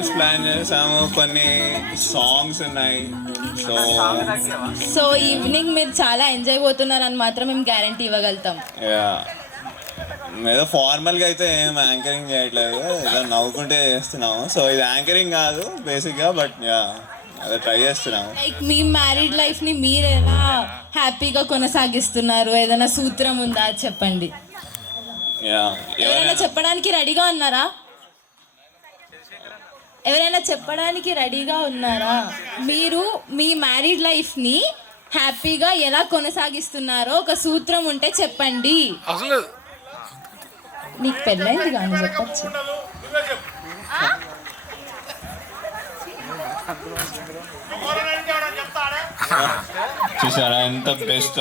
Dance plan చేసాము, కొన్ని songs ఉన్నాయి. సో సో ఈవినింగ్ మీరు చాలా ఎంజాయ్ పోతున్నారని మాత్రం మేము గ్యారంటీ ఇవ్వగలుగుతాం. ఏదో ఫార్మల్గా అయితే ఏం యాంకరింగ్ చేయట్లేదు, ఏదో నవ్వుకుంటే చేస్తున్నాము. సో ఇది యాంకరింగ్ కాదు బేసిక్గా, బట్ అదే ట్రై చేస్తున్నాము. లైక్ మీ మ్యారీడ్ లైఫ్ని మీరు ఎలా హ్యాపీగా కొనసాగిస్తున్నారు? ఏదైనా సూత్రం ఉందా చెప్పండి. ఎవరైనా చెప్పడానికి రెడీగా ఉన్నారా? ఎవరైనా చెప్పడానికి రెడీగా ఉన్నారా? మీరు మీ మ్యారీడ్ లైఫ్ని హ్యాపీగా ఎలా కొనసాగిస్తున్నారో ఒక సూత్రం ఉంటే చెప్పండి. నీకు పెళ్ళైంది కానీ చెప్పచ్చు. చూసారా ఎంత బెస్ట్,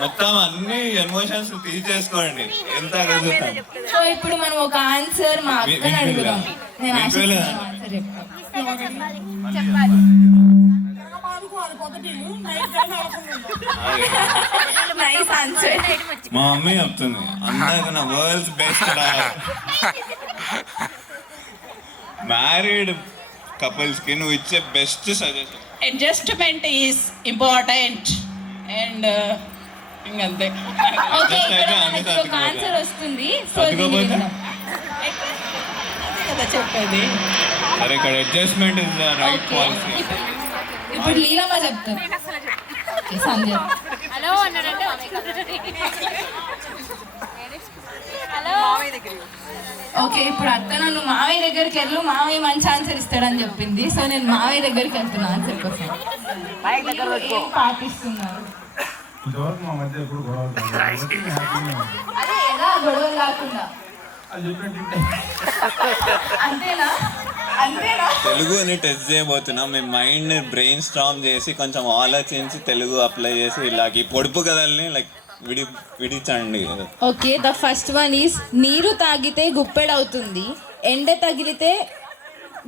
మొత్తం అన్ని ఎమోషన్స్ తీసేసుకోండి, ఎంత అడుగుతాం. సో ఇప్పుడు మనం ఒక ఆన్సర్ మా అక్కని అడుగుదాం. నేను ఆన్సర్ చెప్పాలి. Nice answer. మా మమ్మీ చెప్తుంది అందరికన్నా వరల్డ్స్ బెస్ట్ మ్యారీడ్ కపుల్స్ కి నువ్వు ఇచ్చే best suggestion. Adjustment is important and ఇంకంతే. ఓకే, ఒక ఆన్సర్ వస్తుంది. సో కదా చెప్పేది. సరే, ఇక్కడ adjustment is the right policy. ఇప్పుడు లీలమ్మ చెప్తాను. సంధ్య హలో అన్నాడంటే ఓకే, ఇప్పుడు అత్త నన్ను మావయ్య దగ్గరికి వెళ్ళు, మావయ్య మంచి ఆన్సర్ ఇస్తాడని చెప్పింది. సో నేను మావయ్య దగ్గరికి వెళ్తున్నా ఆన్సర్ కోసం. ఏం పాటిస్తున్నారు? అదే ఎలా గొడవలు కాకుండా అంతేనా? అంతేనా? తెలుగుని టెస్ట్ చేయబోతున్నాం. మీ మైండ్ బ్రెయిన్ స్ట్రాంగ్ చేసి కొంచెం ఆలోచించి తెలుగు అప్లై చేసి ఇలాగ పొడుపు కథల్ని లైక్ విడిచండి. Okay, the first one is నీరు తాగితే గుప్పెడవుతుంది, ఎండ తగిలితే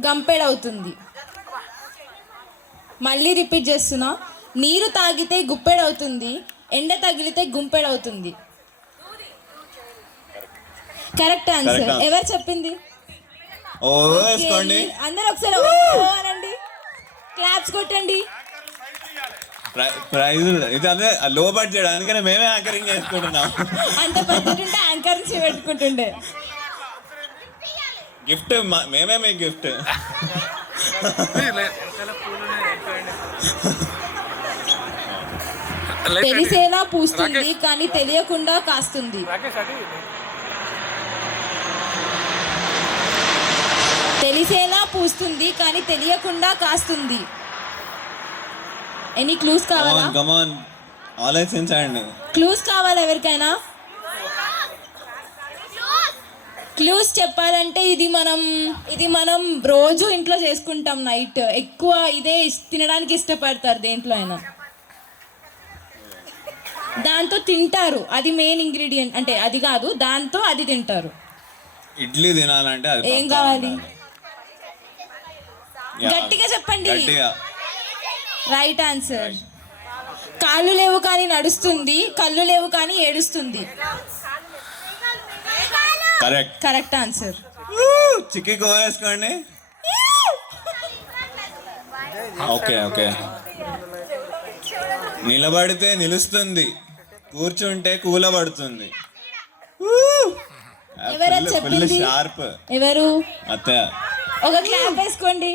గంపెడవుతుంది. మళ్ళీ రిపీట్ చేస్తున్నా, నీరు తాగితే గుప్పెడవుతుంది, ఎండ తగిలితే గుంపెడవుతుంది. Correct answer. ఎవరు చెప్పింది? అందరూ ఒకసారి అనండి, క్లాప్స్ కొట్టండి. ప్రైజ్ ఇది అదే లో బడ్జెట్, అందుకనే మేమే యాంకరింగ్ చేసుకుంటున్నాం. అంత బడ్జెట్ ఉంటే యాంకరింగ్ పెట్టుకుంటుండే. గిఫ్ట్ మేమే మీకు గిఫ్ట్. తెలిసేలా పూస్తుంది కానీ తెలియకుండా కాస్తుంది. తెలిసేలా పూస్తుంది కానీ తెలియకుండా కాస్తుంది. ఎనీ క్లూస్ కావాలా? ఆలోచించండి. క్లూస్ కావాలా ఎవరికైనా? క్లూస్ చెప్పాలంటే ఇది మనం రోజు ఇంట్లో చేసుకుంటాం. నైట్ ఎక్కువ ఇదే తినడానికి ఇష్టపడతారు దేంట్లో అయినా. దాంతో తింటారు, అది మెయిన్ ఇంగ్రీడియంట్. అంటే అది కాదు, దాంతో అది తింటారు. ఇడ్లీ తినాలంటే అది ఏం కావాలి? గట్టిగా చెప్పండి. Right answer. కాళ్ళు లేవు కానీ నడుస్తుంది, కళ్ళు లేవు కానీ ఏడుస్తుంది. Correct answer. చిక్కి కోవేసుకోండి. Okay okay. నిలబడితే నిలుస్తుంది, కూర్చుంటే కూలబడుతుంది. షార్ప్. ఎవరు? అత్తయ్య. ఒక క్లాప్ వేసుకోండి.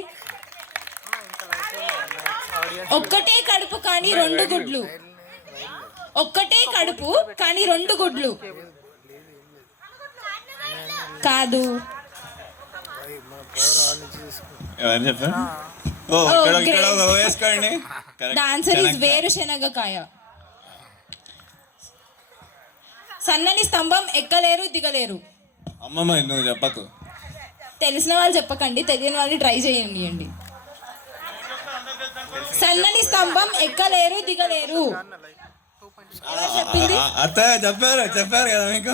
ఒక్కటే కడుపు కానీ రెండు గుడ్లు. ఒక్కటే కడుపు కానీ రెండు గుడ్లు. కాదు. ఎవరు చెప్పారు? వేసుకోండి. ద ఆన్సర్ ఇస్ వేరుశనగకాయ. సన్నని స్తంభం ఎక్కలేరు దిగలేరు. అమ్మమ్మ నువ్వు చెప్పకు. తెలిసిన వాళ్ళు చెప్పకండి, తెలియని వాళ్ళు ట్రై చేయండి. సన్నని స్తంభం ఎక్కలేరు దిగలేరు. అత్త చెప్పారు కదా మీకు.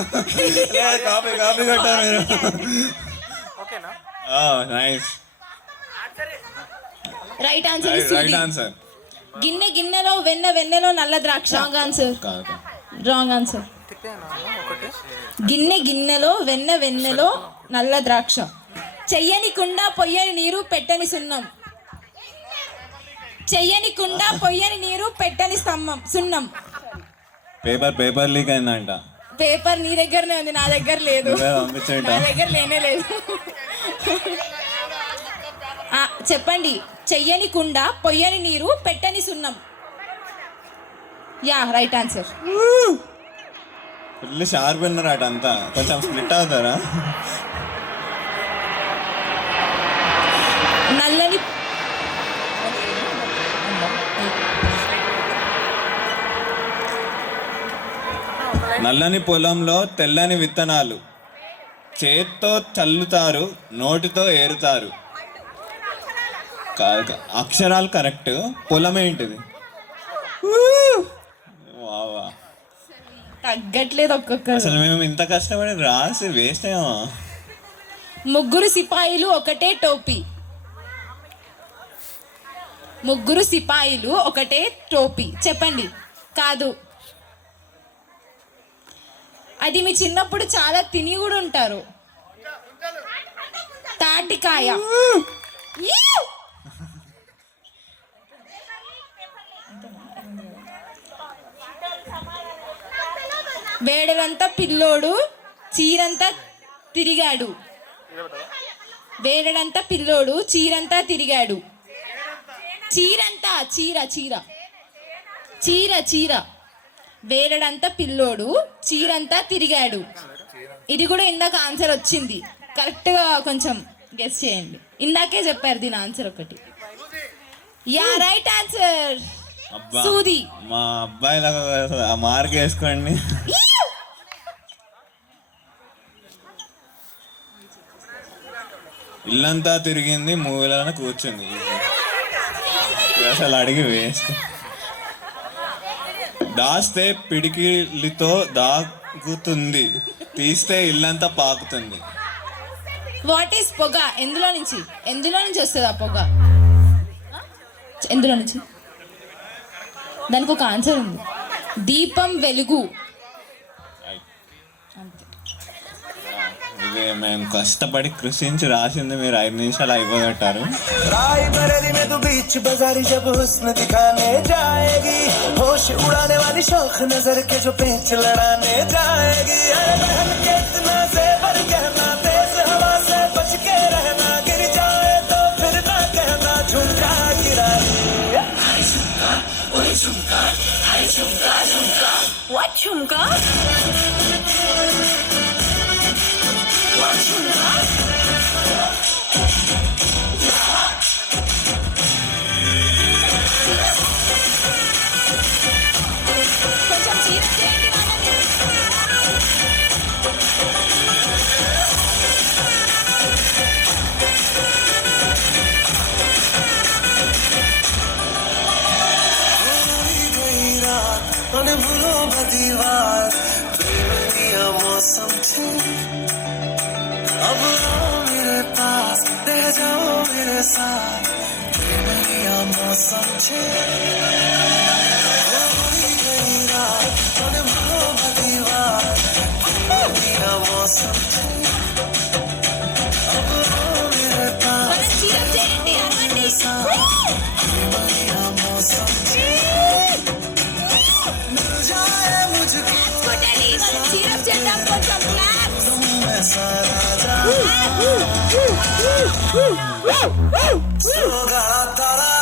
కాపీ కొట్టారు మీరు. నైస్. Right answer. గిన్నెలో వెన్నెలో నల్ల ద్రాక్ష. Wrong answer. గిన్నెలో వెన్నెలో నల్ల ద్రాక్ష. చెయ్యని కుండ పొయ్యని నీరు పెట్టని సున్నం. చెయ్యని కుండ పొయ్యని నీరు పెట్టని స్తంభం సున్నం. పేపర్ లీక్ అయిందంట. పేపర్ నీ దగ్గరనే ఉంది, నా దగ్గర లేదు. నువ్వే పంపించేంట. నా దగ్గర లేనే లేదు. చెప్పండి. చెయ్యని కుండ పొయ్యని నీరు పెట్టని సున్నం. Yeah right answer. Full sharp ఉన్నారు అటంతా, కొంచెం స్ప్లిట్ అవుతారా? నల్లని నల్లని పొలంలో తెల్లని విత్తనాలు చేత్తో చల్లుతారు, నోటితో ఏరుతారు. అక్షరాలు కరెక్ట్. పొలం ఏంటిది? వావా, తగ్గట్లేదు ఒక్కొక్కరు. అసలు మేము ఇంత కష్టపడి రాసి వేస్ట్ అయ్యామా? ముగ్గురు సిపాయిలు ఒకటే టోపీ. ముగ్గురు సిపాయిలు ఒకటే టోపీ. చెప్పండి. కాదు, అది మీ చిన్నప్పుడు చాలా తిని కూడా ఉంటారు. తాటికాయ. వేడరంతా పిల్లోడు చీరంతా తిరిగాడు. వేడడంతా పిల్లోడు చీరంతా తిరిగాడు. చీరంతా చీర చీర చీర చీర. వేరడంతా పిల్లోడు చీరంతా తిరిగాడు. ఇది కూడా ఇందాక ఆన్సర్ వచ్చింది. కరెక్ట్గా కొంచెం గెస్ చేయండి. ఇందాకే చెప్పారు దీని ఆన్సర్ ఒకటి. Yeah right answer. సూది. మా అబ్బాయి లాగా మార్క్ వేసుకోండి. ఇల్లంతా తిరిగింది, మూవీలోనే కూర్చుంది. అసలు అడిగి వేస్ట్. దాస్తే పిడికిలితో దాగుతుంది, తీస్తే ఇల్లంతా పాకుతుంది. వాట్ ఈస్ పొగ? ఎందులో నుంచి వస్తుంది ఆ పొగ? ఎందులో నుంచి? దానికి ఒక ఆన్సర్ ఉంది. దీపం వెలుగు. ఇదే మేము కష్టపడి కృషించి రాసింది, మీరు 5 నిమిషాలు అయిపోగొట్టారు. राय बरेली में तू बीच बाजारी जब हुस्न दिखाने जाएगी, होश उड़ाने वाली शौक नजर के जो पेच लड़ाने जाएगी। अरे बहन के इतना ज़ेवर कहना, तेज हवा से बच के रहना, गिर जाए तो फिर ना कहना झुमका गिरा दी। हाय झुमका, ओए झुमका, हाय झुमका झुमका। What झुमका? What झुमका? కొంచెం చీర చేయండి వాళ్ళని. तूने भूलो दीवार प्रेमिया मौसम थे, अब आओ मेरे पास रह जाओ मेरे साथ, प्रेमिया मौसम थे। तूने भूलो दीवार प्रेमिया मौसम थे, अब आओ मेरे पास కొంచెం చీర చేయండి అవ్వండి. प्रेमिया मौसम थे। मिल जाए मुझको కొట్టాలి. మనం చీర చేద్దాం. కొంచెం క్లాప్స్. ऐसा राजा सोगा तारा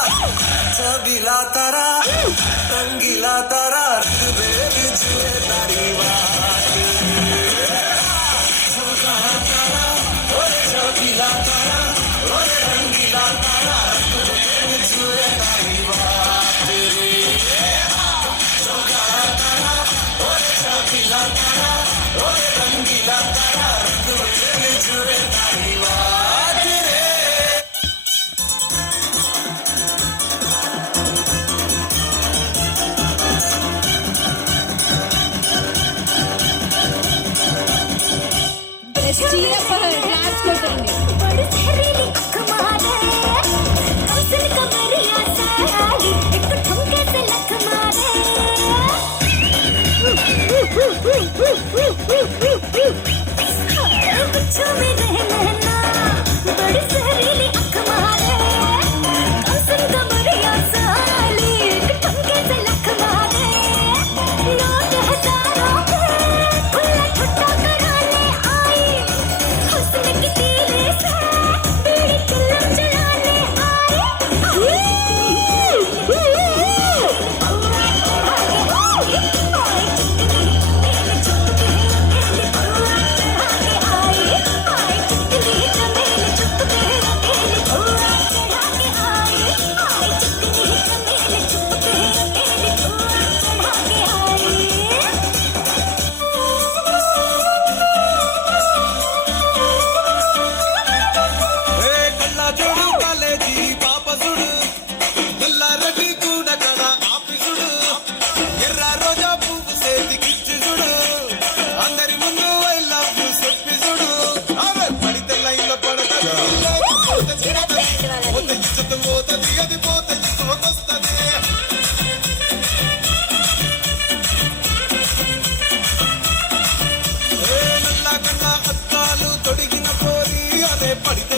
चबीला तारा रंगीला तारा रख दे बिछुए तारी बात। सोगा तारा ओए चबीला तारा ओए रंगीला तारा रख दे बिछुए तारी बात। सोगा तारा ओए चबीला तारा ओए रंगीला तारा रख दे बिछुए तारी बात रे। చీర క్లాప్స్ కొట్టండి. बड़ी जहरीली कमारे कौशल कमरिया साली एक ठुमके से लख मारे कुछ में रहना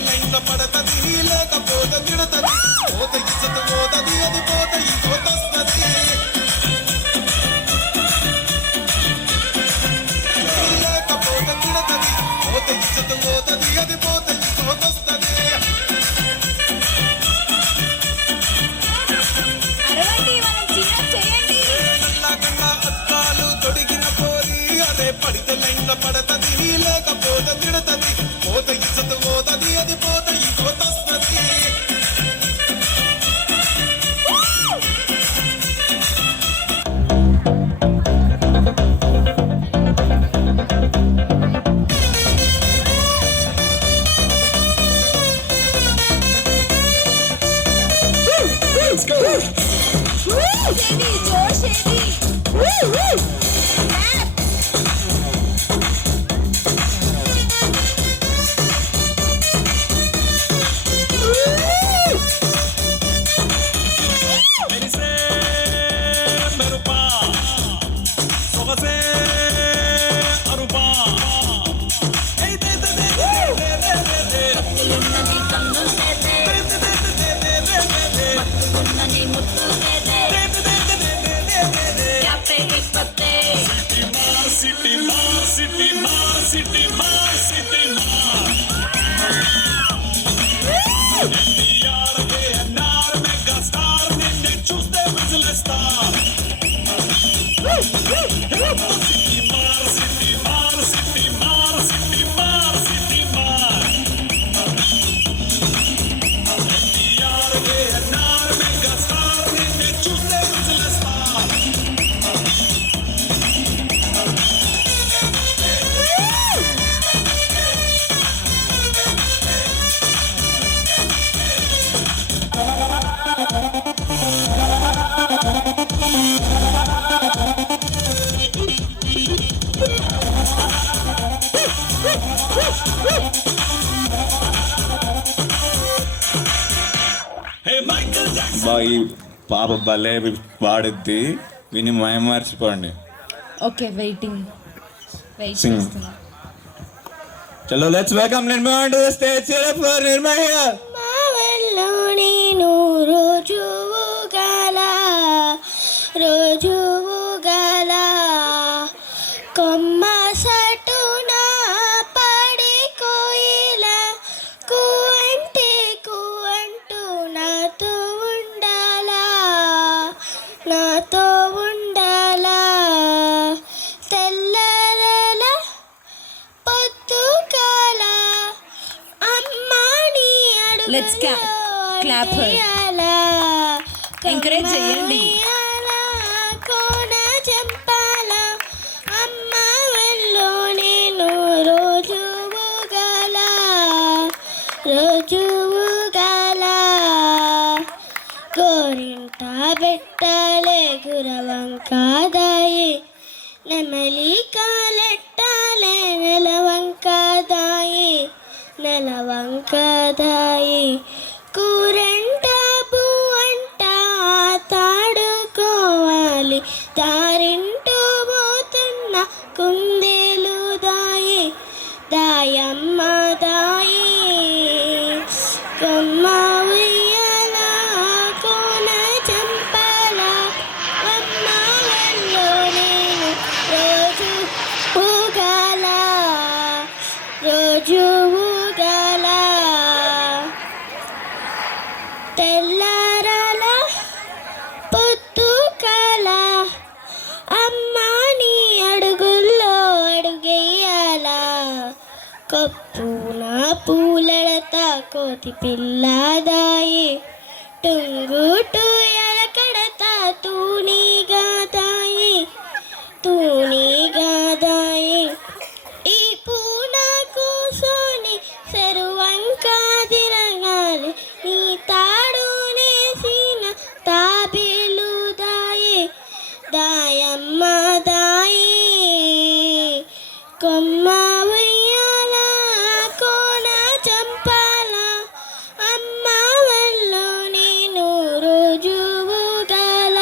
లైన్ల పడతది లేకపోతే తిడతది పోత ఇచ్చత పోతది అది పోత ఈ పోతొస్తది లేకపోతే తిడతది పోత ఇచ్చత పోతది అది పోత ఈ పోతొస్తది కన్నా అద్దాలు తొడిగిన పోరి అదే పడితే లైన్ల పడతది లేకపోతే తిడతది పోత ఇచ్చత పోతది అది పోత ఈ పోతొస్తది ఈ పాప భలే పాడుద్ది విని మర్చిపోండి. Okay wait Sing. చేస్తున్నా. చలో let's welcome Nirmal to the stage for Nirmal. మావల్లో నేను రోజు గల కొమ్మ సటున పడి కోయిల కువంటూ నాతో ఉండాలా తెల్లరల పొద్దుకాల అమ్మాని Let's clap her. Encourage చేయండి. కోన చంపాల అమ్మ వల్లో నేను రోజు గల గోరింట పెట్టాలే గురవంకాదాయి నెమలి కాలెట్టాలే నెలవంకాదాయి కూరంట బువంట తాడుకోవాలి దారింటూ పోతున్న కుందేలు దాయమ్మ దాయి కొమ్మ ఉయ్యాల కోన చంపాల అమ్మ వల్లో నేను రోజు ఊగాల తెల్లారల పొద్దుకాల అమ్మాని అడుగుల్లో అడుగేయాల కప్పున పూలడత కోతి పిల్లదాయి టుంగుటు ఎలకడత తూనిగాదాయి ఈ పూన కూసోని సెరువంకా తిరగాలి నీ తాడు నేసిన తాబేలు దాయమ్మ దాయి కొమ్మ ఉయ్యాల కోన చంపాల అమ్మ వల్లో నేను రోజు గల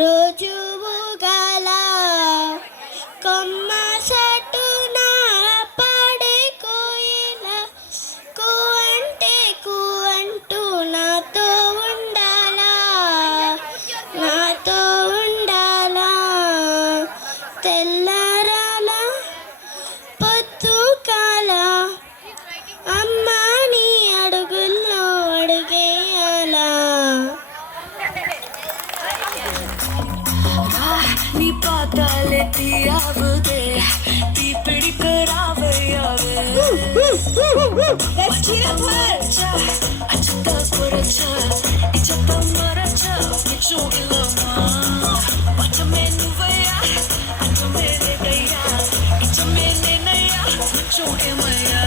రోజు గల కొమ్మ చెట్టున పడే కోయిల కూ అంటే కూ అంటూ నాతో ఉండాలా తెల్లరాల పొద్దు కాల అమ్మా నీ అడుగుల్లో అడుగేయాలా నీ పాతాలే తీరావుదే తీ పిడికరావయ్యావే అచ్చత కొరచ ఇచ్చత మరచ నిచో ఇలమా అచ్చమే నువ్వయ్యా అచ్చమే రేగయ్యా ఇచ్చమే నేనయ్యా నిచో ఏమయ్యా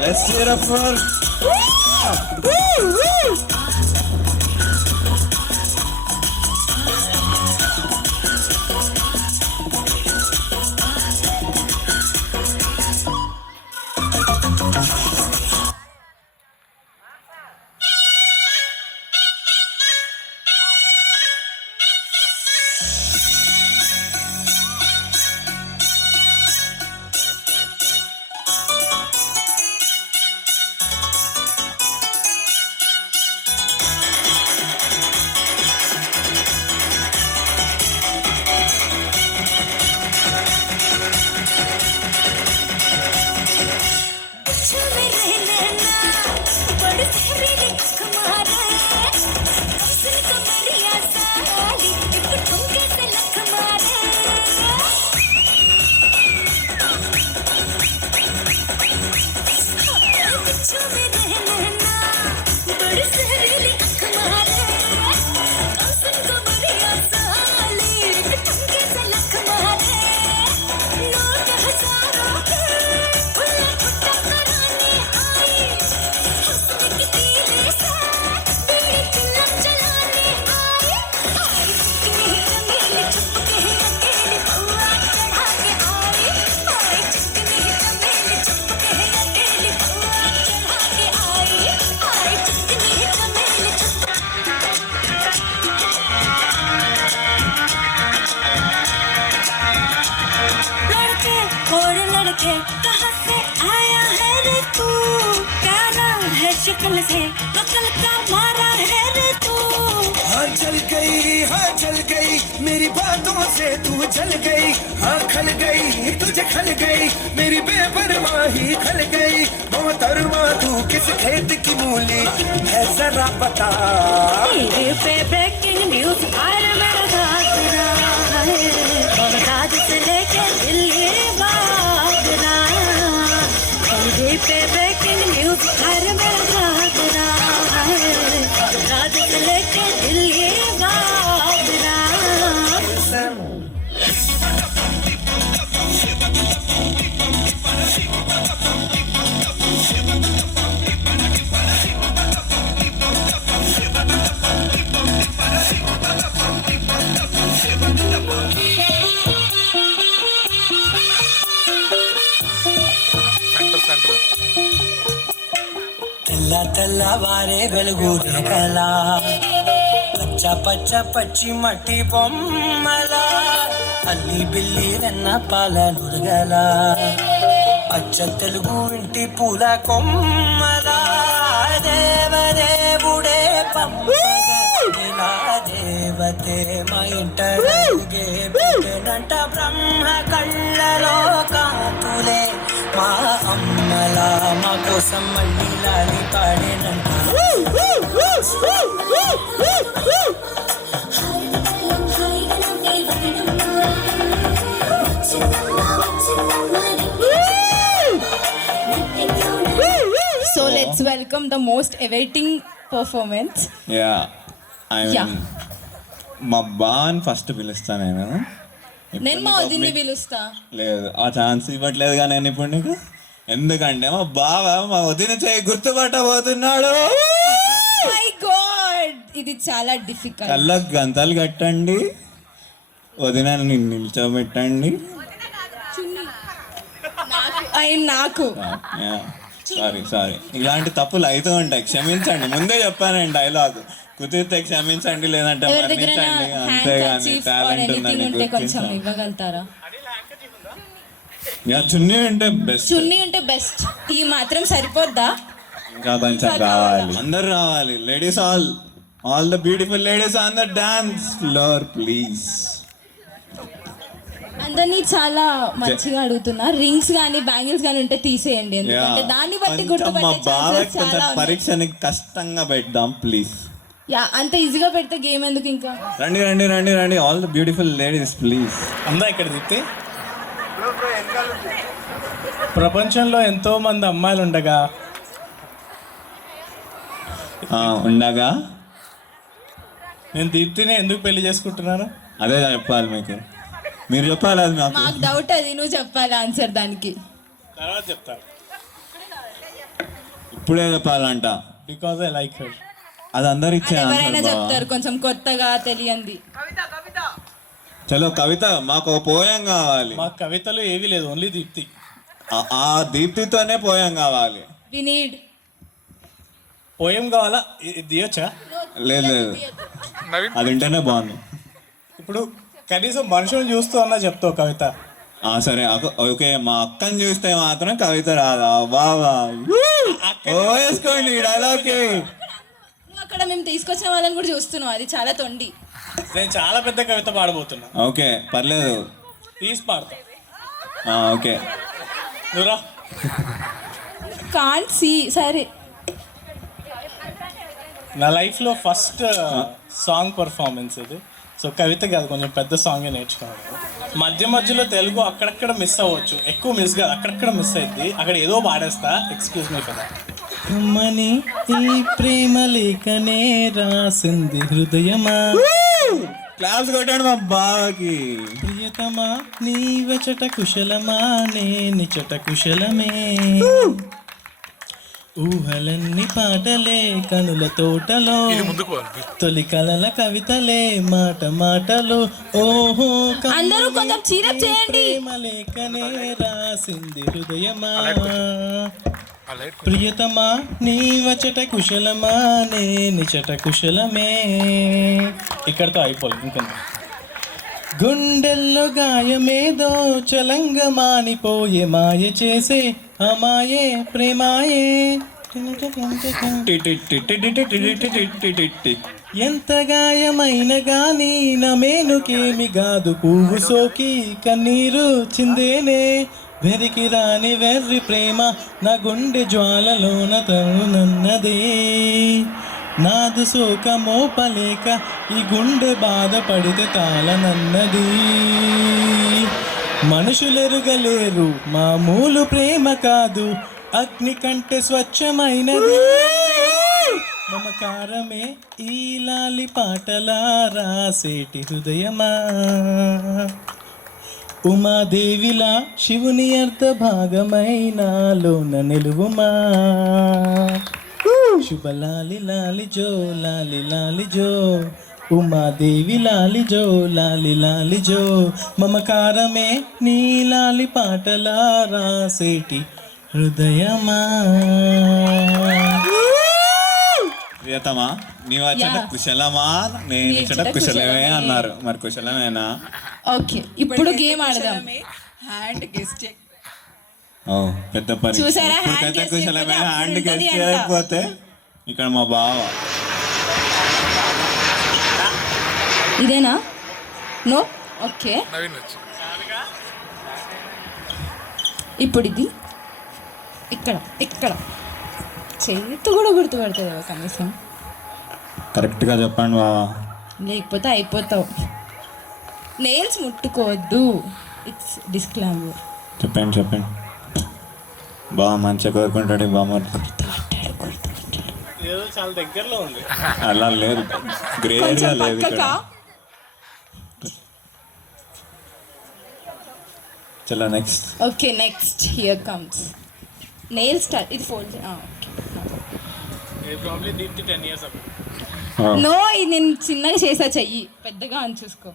Let's hear it up for कहाँ से आया है रे तू क्या नाम है शक्ल से अकल का मारा है रे तू हाँ चल गई मेरी बातों से तू जल गई हाँ खल गई तुझे खल गई मेरी बेपरवाही खल गई मोहतरमा तू किस खेत की मूली है जरा बता टीवी पे ब्रेकिंग न्यूज आया मेरा घाघरा है बगदाद से लेके दिल्ली बागरा टीवी पे ब्रेकिंग न्यूज आया मेरा घाघरा है बगदाद से लेके दिल्ली बागरा తెల్లవారే వెలుగు రేఖల పచ్చ పచ్చ పచ్చి మట్టి బొమ్మల అల్లి బిల్లి వెన్న పాల నురగల అచ్చ తెలుగు ఇంటి పూల కొమ్మల దేవదేవుడే పంపగలిగిన దేవతే మా ఇంట పెట్టనంట బ్రహ్మ కళ్ళలో కాంతులే మా అమ్మలా మా కోసం మళ్ళీ లాలి పాడేనంట So let's welcome the most awaiting performance. Yeah I Yeah. Mean మా బాన్ ఫస్ట్ పిలుస్తా నేను నేను మా వదిన్ని పిలుస్తా. లేదు ఆ ఛాన్స్ ఇవ్వట్లేదుగా నేను ఇప్పుడు నీకు ఎందుకంటే మా బావ మా వదిన చేయి గుర్తుపట్టబోతున్నాడు. మై గాడ్ ఇది చాలా డిఫికల్ట్. కళ్ళకు గంతలు కట్టండి, వదిన నిల్చోబెట్టండి. నాకు సారీ ఇలాంటి తప్పులు అవుతూ ఉంటాయి, క్షమించండి. ముందే చెప్పానండి డైలాగ్, కుదిరితే క్షమించండి లేదంటే ఎవరి దగ్గర మరణించండి. అంతేగాని టాలెంట్ ఉందని ఉంటే కొంచెం గుర్తించాలి. ఇవ్వగలుగుతారా? చున్నీ ఉంటే బెస్ట్. చున్నీ ఉంటే బెస్ట్. ఈ మాత్రం సరిపోద్దా? ఇంకా కొంచెం కావాలి. అందరు రావాలి. Ladies all the beautiful ladies on the dance floor please. అందరినీ చాలా మంచిగా అడుగుతున్నా. రింగ్స్ కానీ బ్యాంగిల్స్ కానీ ఉంటే తీసేయండి, ఎందుకంటే దాన్ని బట్టి మా గుర్తుపట్టే బావకి ఛాన్సెస్ కొంచెం చాలా ఉన్నాయి. పరీక్షని కష్టంగా పెడదాం ప్లీజ్. అంత ఈజీగా పెడితే గేమ్ ఎందుకు ఇంకా? రండి రండి రండి రండి all the beautiful ladies please. అందా ఇక్కడ తిప్పి. ప్రపంచంలో ఎంతో మంది అమ్మాయిలు ఉండగా ఉండగా నేను దీప్తిని ఎందుకు పెళ్లి చేసుకుంటున్నాను? అదే చెప్పాలి మీకు, మీరు చెప్పాలి. అది నాకు మాకు డౌట్, అది నువ్వు చెప్పాలి ఆన్సర్ దానికి. తర్వాత చెప్తాను. ఇప్పుడే చెప్పాలంట. Because I like her. అది అందరు అది ఇచ్చే ఎవరైనా ఆన్సర్. చెప్తారు, కొంచెం కొత్తగా తెలియంది. చలో కవిత, మాకు ఒక పోయం కావాలి. మా కవితలు ఏవి లేదు, ఓన్లీ దీప్తి. ఆ దీప్తితోనే పోయం కావాలి. We need. పోయం కావాలా? దియొచ్చా? లేదు లేదు, అది వింటేనే బాగుంది. ఇప్పుడు కనీసం మనుషులను చూస్తూ అన్నా చెప్తావు కవిత. సరే ఓకే, మా అక్కని చూస్తే మాత్రం కవిత రాదా? బాబా వేసుకోండి డైలాగ్కి. నువ్వు అక్కడ మేము తీసుకొచ్చిన వాళ్ళని కూడా చూస్తున్నావు, అది చాలా తొండి. నేను చాలా పెద్ద కవిత పాడబోతున్నా. ఓకే పర్లేదు, తీసి పాడతా. ఓకే నువ్వురా. Can't see. సరే, నా లైఫ్లో ఫస్ట్ సాంగ్ పర్ఫార్మెన్స్ ఇది. సో కవిత కాదు, కొంచెం పెద్ద సాంగే నేర్చుకోవాలి. మధ్య మధ్యలో తెలుగు అక్కడక్కడ మిస్ అవ్వచ్చు, ఎక్కువ మిస్ కాదు, అక్కడక్కడ మిస్ అయింది. అక్కడ ఏదో పాడేస్తా, ఎక్స్క్యూజ్ మీ కదా. కమ్మని ఈ ప్రేమ లేఖనే రాసింది హృదయమా. క్లాస్ కొట్టాడు మా బావకి. ప్రియతమా నీ వెచట కుశలమా, నే నిచట కుశలమే. ఊహలన్నీ పాటలే కనుల తోటలో, తొలి కలల కవితలే మాట మాటలో. ఓహో అందరూ కొంచెం చీరప్ చేయండి. ప్రేమ లేఖనే రాసింది హృదయమా. ప్రియతమా నీ వచట కుశలమా, నే నిచట కుశలమే. ఇక్కడతో అయిపోలేదు, ఇంకొంత. గుండెల్లో గాయమేదో చలంగా మానిపోయే, మాయ చేసే అమాయే ప్రేమాయే. ఎంత గాయమైన గాని నా మేనుకేమి గాదు, పువ్వు సోకి కన్నీరు చిందేనే. వెరికి రాని వెర్రి ప్రేమ నా గుండె జ్వాలలోన తరునన్నదే. నాదు సోక మోపలేక ఈ గుండె బాధపడితే తాళనన్నది. మనుషులెరుగలేరు మామూలు ప్రేమ కాదు, అగ్ని కంటే స్వచ్ఛమైనది. మమకారమే ఈ లాలి పాటలా రాసేటి హృదయమా. ఉమాదేవిలా శివుని అర్ధ భాగమైనాలోన నిలువుమా. శుభలాలి లాలి జో లాలి లాలి జో, ఉమాదేవి లాలి జో లాలి లాలి జో. మమకారమే నీ లాలి పాటలా రాసేటి హృదయమా. ప్రియతమా నీ వచ్చట కుశలమా, నేను ఇచ్చట కుశలమే అన్నారు. మరి కుశలమేనా? ఓకే, ఇప్పుడు గేమ్ ఆడదాం. Hand guest check. పెద్ద పని. చూసారా, ఇప్పుడు hand పెద్ద gest కుశలమే, చేయకపోతే హ్యాండ్ అప్పుడు గెస్ట్ ఉంటది అంట. చేయకపోతే ఇక్కడ మా బావ. ఇదేనా? నో. ఓకే, ఇప్పుడు ఇది ఇక్కడ ఇక్కడ చేతి కూడా గుర్తుపడుతుంది కదా కనీసం. కరెక్ట్గా చెప్పండి బావ, లేకపోతే అయిపోతావు. నెయిల్స్ ముట్టుకోవద్దు, ఇట్స్ డిస్క్లైమర్. చెప్పండి చెప్పండి. బావ మంచిగా కోరుకుంటాడు బామ్మ. ఏదో చాలా దగ్గరలో ఉంది. అలా లేదు, గ్రేట్గా లేదు ఇక్కడ. చలో next. Okay, next here comes nail start. ఇది fold. Okay, probably Deepthi 10 years ago. No ఇది నేను చిన్నగా చేసా, చెయ్యి పెద్దగా అని చూసుకో.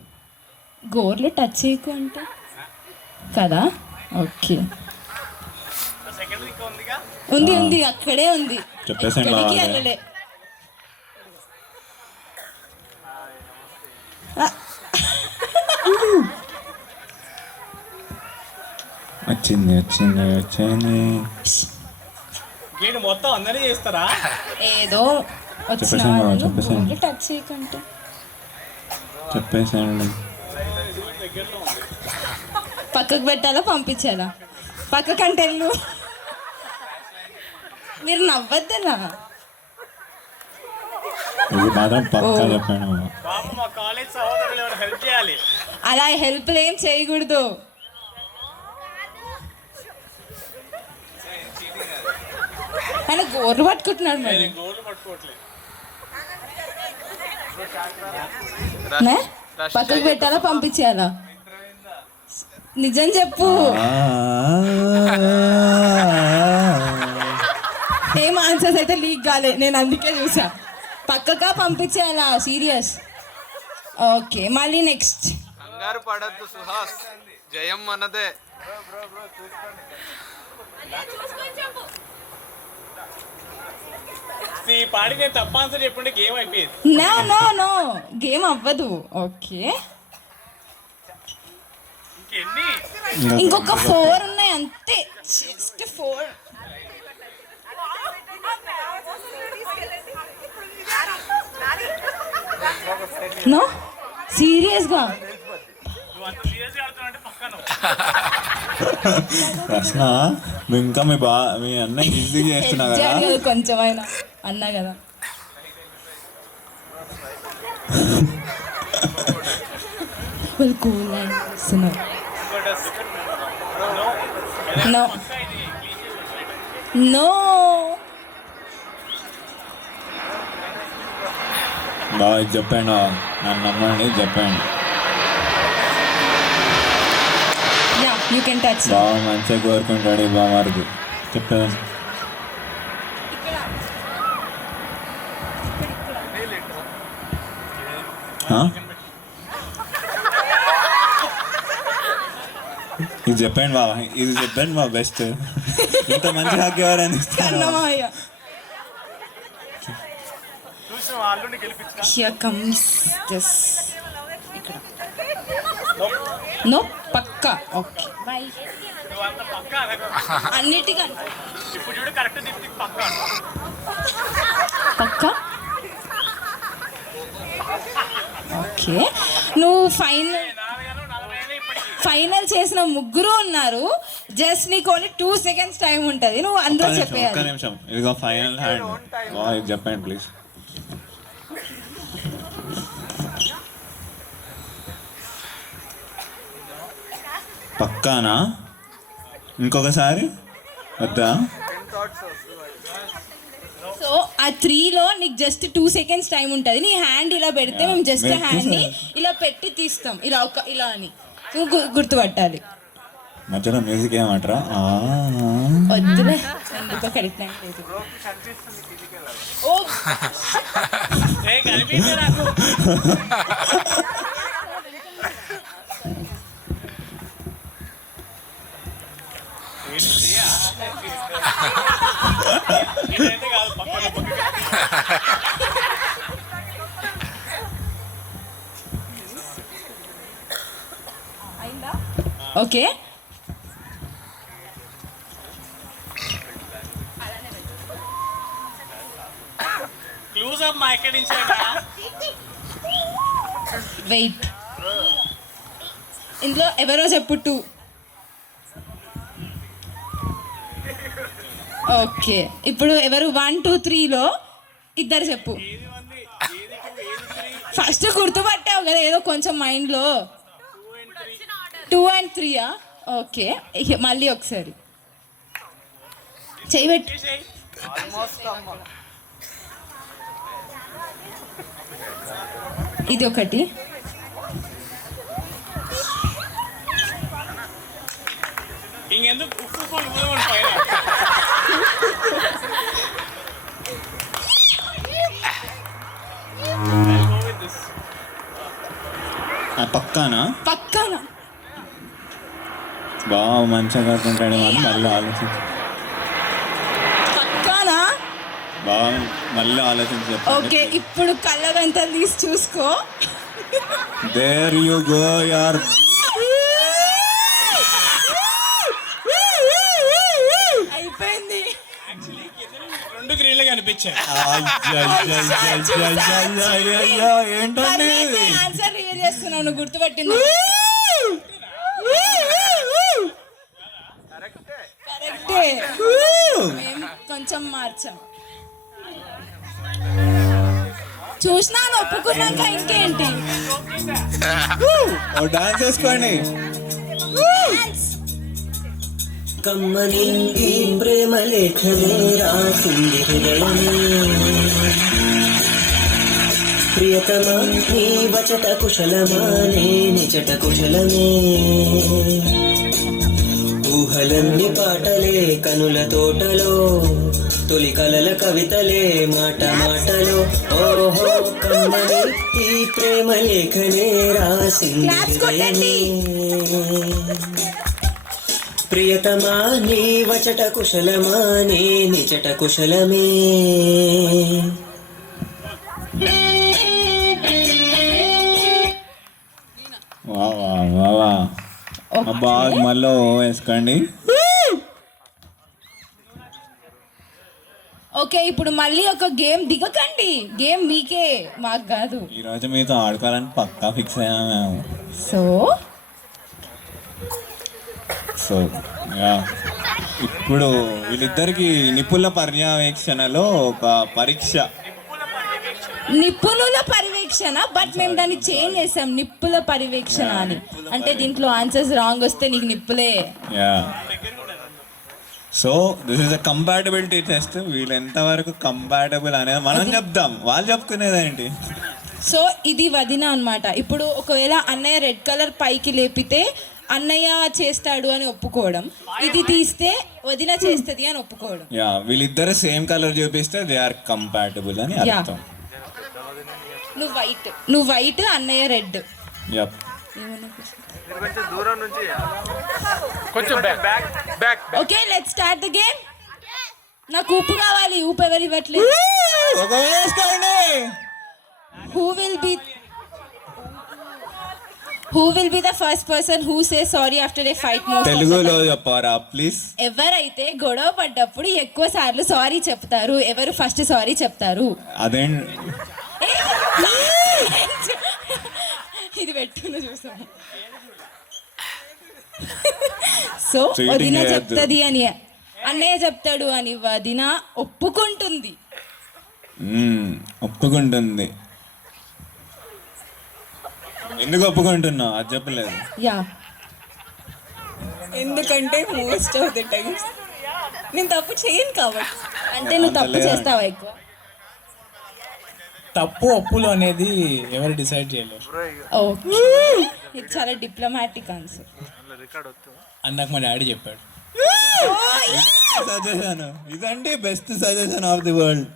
గోర్లు టచ్ చేయకు అంటే కదా. ఓకే ఉంది ఉంది అక్కడే ఉంది, చెప్పేసాను ఎక్కడికి బాగా. వెళ్ళలే. వచ్చింది వచ్చింది వచ్చింది. గేట్ మొత్తం అందరూ చేస్తారా? ఏదో వచ్చిన చెప్పేసాను బావ, వాళ్ళు చెప్పేసాను. గోర్లు టచ్ చేయకంటే. చెప్పేసాను. పక్కకు పెట్టాలా పంపించాలా? పక్కకంటే వెళ్ళు. మీరు నవ్వద్దనా? ఇది మాత్రం పక్కా చెప్పాను. బాబు మా కాలేజ్ సహోదరులు ఎవరు హెల్ప్ చేయాలి. అలా హెల్ప్లు ఏం చేయకూడదు. ఆయన గోర్లు పట్టుకుంటున్నాడు మరి. గోర్లు పట్టుకోవట్లేదు. నే? పక్కకు పెట్టాలా పంపించాలా? నిజం చెప్పు. ఏం ఆన్సర్స్ అయితే లీక్ కాలే, నేను అందుకే చూసా. పక్కగా పంపించేయాలా? సీరియస్. ఓకే మళ్ళీ నెక్స్ట్. కంగారు పడద్దు సుహాస్, జయం మనదే. ఈ పాడి నేను తప్ప ఆన్సర్ చెప్పుంటే గేమ్ అయిపోయింది. నో నో నో గేమ్ అవ్వదు. ఓకే ఎన్ని ఇంకొక 4 ఉన్నాయి అంతే, జస్ట్ 4. నో సీరియస్గా నువ్వు అంత సీరియస్గా ఆడుతున్నావు అంటే పక్కన ప్రశ్న నువ్వు ఇంకా మీ అన్న ఈజీ చేస్తున్నావు కదా. కొంచెం అయినా అన్నా కదా. వాళ్ళు కూల్ అనిపిస్తున్నారు. నో నో బాగా చెప్పాను, నన్ను నమ్మండి చెప్పాను. Yeah you can touch. బాగా మంచిగా కోరుకుంటాడు ఈ బామారికి. చెప్పాను. ఇది చెప్పండి బాబా, ఇది చెప్పండి మా బెస్ట్. ఇంత మంచి హాక్ ఎవరైనా ఇస్తారు? అన్నమాయ. చూసిన వాళ్ళు గెలిపించిన. Here comes this. ఇక్కడ నో పక్కా. Okay by. నువ్వు అంత పక్క అనకు. అన్నిటికంటే ఇప్పుడు చూడు కరెక్ట్ తిప్పి పక్క అను. పక్కా. ఓకే నువ్వు ఫైనల్ చేసిన ముగ్గురు ఉన్నారు. జస్ట్ నీకు ఓన్లీ 2 seconds టైం ఉంటుంది, నువ్వు అందరూ ఒక్క చెప్పేయాలి. నిమిషం, ఇదిగో ఫైనల్ హ్యాండ్. ఇది చెప్పండి ప్లీజ్. పక్కానా? ఇంకొకసారి వద్దా? సో ఆ 3లో నీకు జస్ట్ 2 seconds టైం ఉంటుంది. నీ హ్యాండ్ ఇలా పెడితే మేము జస్ట్ హ్యాండ్ని ఇలా పెట్టి తీస్తాం, ఇలా ఇలా అని నువ్వు గుర్తుపట్టాలి. మధ్యలో మ్యూజిక్ ఏమంటారా? వద్దులే ఎందుకో కరెక్ట్. ఓ కనిపించే నాకు. ఇదైతే కాదు పక్కన ఓకే క్లూజ్ అప్ మా ఎక్కడి నుంచి వెయిట్. ఇందులో ఎవరో చెప్పు 2. ఓకే ఇప్పుడు ఎవరు 1 2 3లో ఇద్దరు చెప్పు. ఫస్ట్ గుర్తుపట్టావు కదా ఏదో కొంచెం మైండ్లో. 2 and 3 ఓకే మళ్ళీ ఒకసారి చేయబెట్టు. ఇది ఒకటి. ఇంకెందుకు ఉప్పు పైన పక్కానా పక్కన బాగా మంచిగా కట్టుకుంటాడు అని మళ్ళీ ఆలోచించి పక్కన. బాగా మళ్ళీ ఆలోచించి ఓకే ఇప్పుడు కళ్ళగంతలు తీసి చూసుకో. దేర్ యు గో యార్. అయిపోయింది. రెండు గ్రీన్లు కనిపించాయి. ఏంటండి ఆన్సర్ రివీల్ చేస్తున్నాను, గుర్తుపట్టింది. కరెక్టే. మేము కొంచెం మార్చాం. చూసినాను, ఒప్పుకున్నాక ఇంకేంటి. డాన్స్ వేసుకోండి. కమ్మని ఈ ప్రేమ లేఖనే రాసింది హృదయమే ప్రియతమా నీ వచట కుశలమా నే నిజట కుశలమే ఊహలన్నీ పాటలే కనుల తోటలో తొలి కలల కవితలే మాట మాటలో ఓహో కమ్మని ఈ ప్రేమ లేఖనే రాసింది హృదయమే ప్రియతమా నీ వచట కుశలమా నే నిజట కుశలమే. అబ్బా మళ్ళీ వేసుకోండి. ఓకే ఇప్పుడు మళ్ళీ ఒక గేమ్ దిగకండి. గేమ్ మీకే, మాకు కాదు. ఈరోజు మీతో ఆడుకోవాలని పక్కా ఫిక్స్ అయినా మేము. సో ఇప్పుడు వీళ్ళిద్దరికి నిపుణుల పర్యవేక్షణలో ఒక పరీక్ష. నిపుణుల పర్యవేక్షణ, బట్ మేము దాన్ని చేంజ్ చేసాం నిప్పుల పర్యవేక్షణ అని. అంటే దీంట్లో ఆన్సర్స్ రాంగ్ వస్తే నీకు నిప్పులే. So this is a compatibility test. వీళ్ళు ఎంతవరకు కంపాటబుల్ అనేది మనం చెప్దాం, వాళ్ళు చెప్పుకునేదేంటి. సో ఇది వదిన అన్నమాట. ఇప్పుడు ఒకవేళ అన్నయ్య రెడ్ కలర్ పైకి లేపితే అన్నయ్య చేస్తాడు అని ఒప్పుకోవడం, ఇది తీస్తే వదిన చేస్తుంది అని ఒప్పుకోవడం. వీళ్ళిద్దరు సేమ్ కలర్ చూపిస్తే దే ఆర్ కంపాటబుల్ అని అర్థం. నువ్వు వైట్ అన్నయ్య రెడ్. దూరం నుంచి కొంచెం back. Okay let's start the game. నాకు ఉప్పు కావాలి, ఉప్పు ఎవరు ఇవ్వట్లేదు. Who will be the first person who says sorry after a fight most? తెలుగులో చెప్పారా ప్లీజ్. ఎవరైతే గొడవ పడ్డప్పుడు ఎక్కువ సార్లు సారీ చెప్తారు, ఎవరు ఫస్ట్ సారీ చెప్తారు? అదే ఇది పెట్టుకుని చూసాము. సో వదిన చెప్తుంది అని అన్నయ్య చెప్తాడు అని వదిన ఒప్పుకుంటుంది. ఒప్పుకుంటుంది. ఎందుకు ఒప్పుకుంటున్నావు అది చెప్పలేదు. ఎందుకంటే మోస్ట్ ఆఫ్ ది టైమ్స్ నేను తప్పు చేయను కాబట్టి. అంటే నువ్వు తప్పు చేస్తావా ఎక్కువ? తప్పు ఒప్పులు అనేది ఎవరు డిసైడ్ చేయలేరు. ఓకే, ఇది చాలా డిప్లొమాటిక్ ఆన్సర్ అని నాకు మా డాడీ చెప్పాడు. సజెషన్ ఇదంటే best suggestion of the world.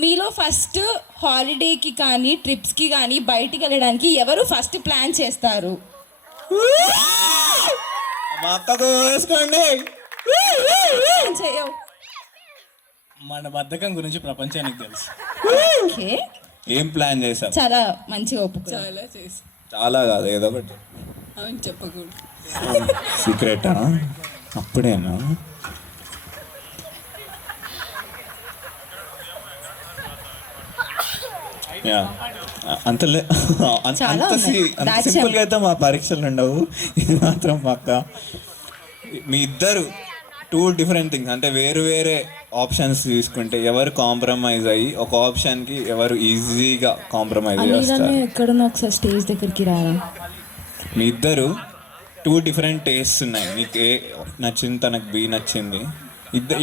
మీలో ఫస్ట్ హాలిడేకి కానీ ట్రిప్స్కి కానీ బయటికి వెళ్ళడానికి ఎవరు ఫస్ట్ ప్లాన్ చేస్తారు? మా అక్కకు వేసుకోండి. చేయవు. మన బద్ధకం గురించి ప్రపంచానికి తెలుసు. ఓకే, ఏం ప్లాన్ చేశాం? చాలా మంచిగా ఒప్పుకో. చాలా చేసి చాలా కాదు, ఏదో ఒకటి అవును చెప్పకూడదు. సీక్రెటా? అప్పుడేనా? అంత సింపుల్ గా అయితే మా పరీక్షలు ఉండవు. ఇది మాత్రం పక్క. మీ ఇద్దరు టూ డిఫరెంట్ థింగ్స్, అంటే వేరు వేరే ఆప్షన్స్ తీసుకుంటే ఎవరు కాంప్రమైజ్ అయ్యి ఒక ఆప్షన్ కి ఎవరు ఈజీగా కాంప్రమైజ్ చేస్తారు. ఎక్కడన్నా ఒకసారి స్టేజ్ దగ్గరికి రారా. మీ ఇద్దరు టూ డిఫరెంట్ టేస్ట్స్ ఉన్నాయి. నీకు ఏ నచ్చింది, తనకు బి నచ్చింది. ఇద్దరు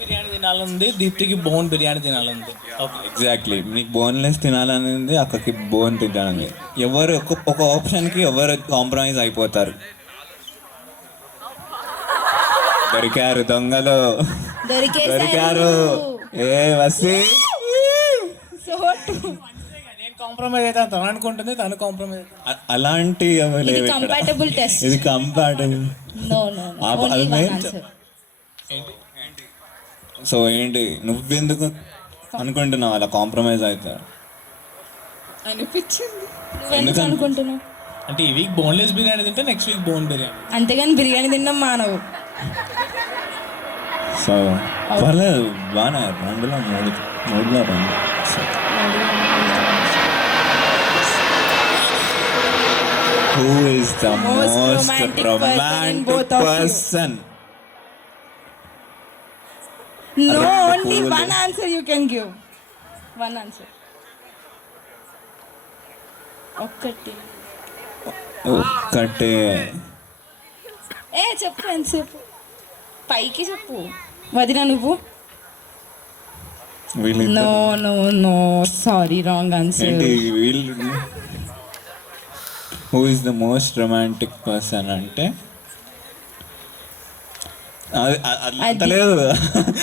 బిర్యానీ తినాలంది, దీప్తికి బోన్ బిర్యానీ తినాలంది. ఎగ్జాక్ట్లీ, నీకు బోన్లెస్ తినాలని ఉంది, అక్కకి బోన్ తినాలని. ఎవరు ఒక ఆప్షన్కి ఎవరు కాంప్రమైజ్ అయిపోతారు. దొరికారు దొంగలు, దొరికారు. ఏ వసి సో నేను కాంప్రమైజ్ అయితే తను అనుకుంటుంది, తను కాంప్రమైజ్ అయితే అలాంటి ఏమీ లేవు ఇక్కడ. Compatible test. ఇది compatible. No no only one answer. So ఏంటి నువ్వెందుకు అనుకుంటున్నావు అలా కాంప్రమైజ్ అవుతారు? అనిపించింది. ఎందుకు అనుకుంటున్నావు? అంటే ఈ వీక్ బోన్లెస్ బిర్యానీ తింటే నెక్స్ట్ వీక్ బోన్ బిర్యానీ. అంతేగాని బిర్యానీ తినడం మానవు. సో పర్లేదు బాగానే రెండులో మూడులో రెండు. Who is the Most most romantic person in romantic both of you. Person? No, Around the only pool. one answer you can give. One answer. ఒక్కటి. ఒక్కటే. చెప్పు ఎంతసేపు పైకి చెప్పు. వదిన నువ్వు? నో వీళ్ళిద్దరు no no sorry wrong answer. ఏంటి వీళ్ళు who is the most romantic person అంటే అంత లేదు.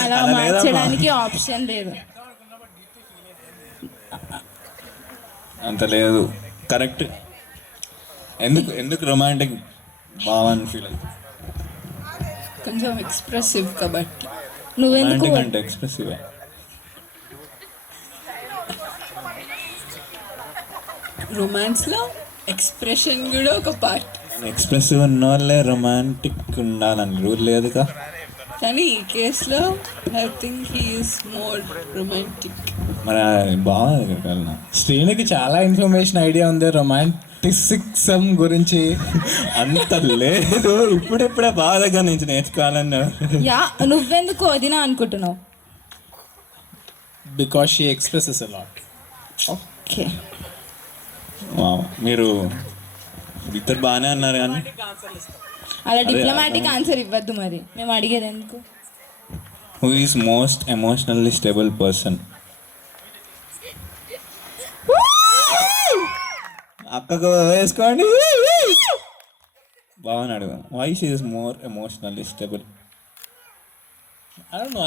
అలా అలా లేదమ్మా. మార్చడానికి ఆప్షన్ లేదు. అంత లేదు. కరెక్ట్. ఎందుకు రొమాంటిక్ భావాన్ని ఫీల్ అవుతుంది? కొంచెం ఎక్స్ప్రెసివ్ కాబట్టి. నువ్వెందుకు? రొమాంటిక్ అంటే ఎక్స్ప్రెసివ్. రొమాన్స్లో ఎక్స్ప్రెషన్ కూడా ఒక పార్ట్. ఎక్స్ప్రెసివ్ ఉన్న వాళ్ళే రొమాంటిక్ ఉండాలని రూల్ లేదుగా. కానీ ఈ కేసులో I think he's more romantic. మరి బాగుంది కదా. శ్రీనికి చాలా ఇన్ఫర్మేషన్ ఐడియా ఉంది రొమాంటిసిజం గురించి. అంత లేదు, ఇప్పుడిప్పుడే బాగా దగ్గర నుంచి నేర్చుకోవాలని. యా నువ్వెందుకు వదిన అనుకుంటున్నావు? Because she expresses a lot. Okay మీరు ఇద్దరు బాగానే అన్నారు కానీ అలా డిప్లొమాటిక్ ఆన్సర్ ఇవ్వద్దు మరి. మేము అడిగేది ఎందుకు? Who is most emotionally stable person? అక్కకు వేసుకోండి. బాగున్నాడు. Why she is more emotionally stable?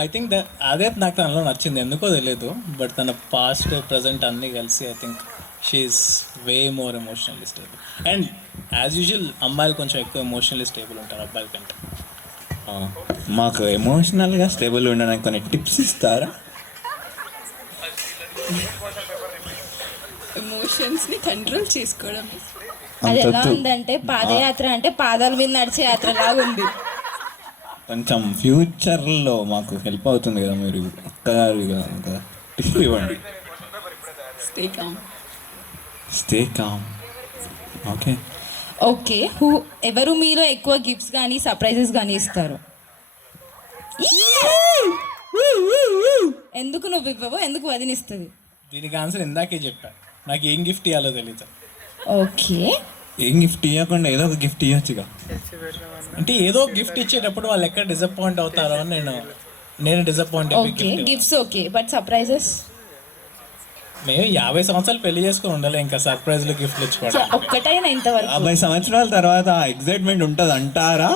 I think that అదే నాకు తనలో నచ్చింది, ఎందుకో తెలియదు. బట్ తన పాస్ట్ ప్రజెంట్ అన్నీ కలిసి I think she's way more emotionally stable. And as usual అమ్మాయిలు కొంచెం ఎక్కువ ఎమోషనల్లీ స్టేబుల్ ఉంటారు అబ్బాయిల కంటే. మాకు ఎమోషనల్గా స్టేబుల్ ఉండడానికి కొన్ని టిప్స్ ఇస్తారా? ఎమోషన్స్ని కంట్రోల్ చేసుకోవడం. అది ఎలా అంతొద్దు. ఉందంటే పాదయాత్ర అంటే పాదాల మీద నడిచే యాత్ర లాగా ఉంది. కొంచెం ఫ్యూచర్లో మాకు హెల్ప్ అవుతుంది కదా, మీరు అక్కగారు కదా, టిప్ ఇవ్వండి. Stay calm. Stay calm. Okay. Okay ఎవరు మీలో ఎక్కువ గిఫ్ట్స్ కానీ సర్ప్రైజెస్ కానీ ఇస్తారు? ఎందుకు నువ్వు ఇవ్వవు? ఎందుకు వదినిస్తుంది? దీనికి ఆన్సర్ ఇందాకే చెప్పాను, నాకు ఏం గిఫ్ట్ ఇవ్వాలో తెలియదు. ఓకే ఏం గిఫ్ట్ ఇవ్వకుండా ఏదో ఒక గిఫ్ట్ ఇవ్వచ్చుగా. అంటే ఏదో గిఫ్ట్ ఇచ్చేటప్పుడు వాళ్ళు ఎక్కడ డిసప్పాయింట్ అవుతారో అని నేను డిసప్పాయింట్ ఓకే అయిపోయి గిఫ్ట్స్ ఓకే బట్ సర్ప్రైజెస్? మేము 50 సంవత్సరాలు పెళ్లి చేసుకుని ఉండాలి, ఇంకా సర్ప్రైజ్లు గిఫ్ట్లు ఇచ్చుకోవడం. ఒక్కటైనా ఇంతవరకు? 50 సంవత్సరాల తర్వాత ఎగ్జైట్మెంట్ ఉంటుంది అంటారా?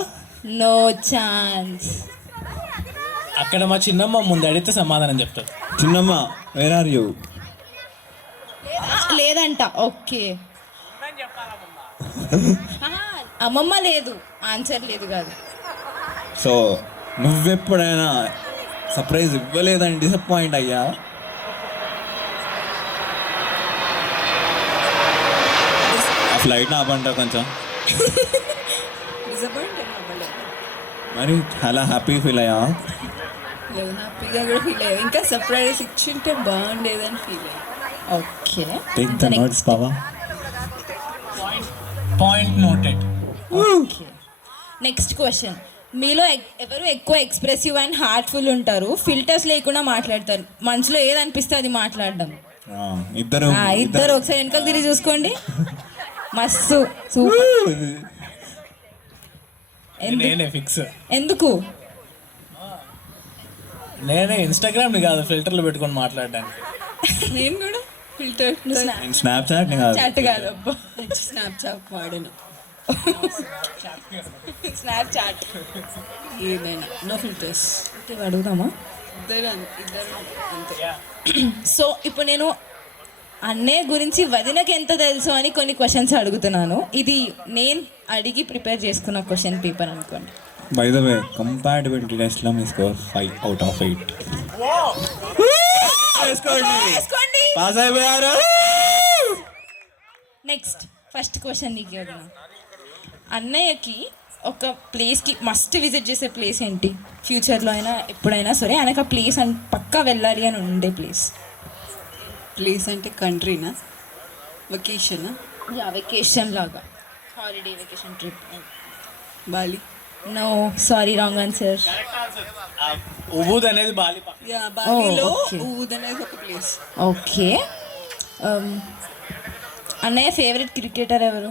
No chance. అక్కడ మా చిన్నమ్మ ముందు అడిగితే సమాధానం చెప్తారు. చిన్నమ్మ వేర్ ఆర్ యూ? లేదంట. ఓకే అమ్మమ్మ లేదు, ఆన్సర్ లేదు కాదు. సో నువ్వెప్పుడైనా సర్ప్రైజ్ ఇవ్వలేదని డిసప్పాయింట్ అయ్యా? ఆ ఫ్లైట్ ఆపంట కొంచెం. డిసప్పాయింట్ అవ్వలేదు. మరి అలా హ్యాపీ ఫీల్ అయ్యా? హ్యాపీగా కూడా ఫీల్ అయ్యాను. ఇంకా సర్ప్రైజ్ ఇచ్చింటే బాగుండేదని ఫీల్ అయ్యాను. ఓకే టేక్ ద నోట్స్ బావా. Point noted. Okay next question. మీలో ఎవరు ఎక్కువ ఎక్స్ప్రెసివ్ అండ్ హార్ట్ఫుల్ ఉంటారు? ఫిల్టర్స్ లేకుండా మాట్లాడతారు, మనసులో ఏది అనిపిస్తే అది మాట్లాడడం. ఇద్దరు ఇద్దరు ఒకసారి వెనకాల తిరిగి చూసుకోండి. మస్తు సూపర్. నేనే ఫిక్స్. ఎందుకు? నేనే ఇన్స్టాగ్రామ్ని కాదు ఫిల్టర్లు పెట్టుకొని మాట్లాడడానికి. నేను కూడా ఫిల్టర్ స్నాప్చాట్ చాట్ కాదు అబ్బా, స్నాప్చాట్ వాడాను. స్నాప్ చాట్ ఏదైనా నో ఫిల్టర్స్. అడుగుదామా? ఇద్దరు అంతే. సో ఇప్పుడు నేను అన్నయ్య గురించి వదినకి ఎంత తెలుసు అని కొన్ని క్వశ్చన్స్ అడుగుతున్నాను. ఇది నేను అడిగి ప్రిపేర్ చేసుకున్న క్వశ్చన్ పేపర్ అనుకోండి. బై ద వే కంపాటబిలిటీ టెస్ట్లో మీ స్కోర్ 5 out of 8. వేసుకోండి. పాస్ అయిపోయారు. నెక్స్ట్ ఫస్ట్ క్వశ్చన్ నీకు వదిన. అన్నయ్యకి ఒక ప్లేస్కి మస్ట్ విజిట్ చేసే ప్లేస్ ఏంటి? ఫ్యూచర్లో అయినా ఎప్పుడైనా సరే ఆయనకు ఆ ప్లేస్ అని పక్కా వెళ్ళాలి అని ఉండే ప్లేస్. ప్లేస్ అంటే కంట్రీనా, వెకేషనా? యా, వెకేషన్ లాగా, holiday vacation trip. Bali. No, sorry, wrong answer. Ubud అనేది బాలి పక్కన. యా, బాలిలో okay. ఊద్ అనేది ఒక ప్లేస్. ఓకే. అన్నయ్య ఫేవరెట్ క్రికెటర్ ఎవరు?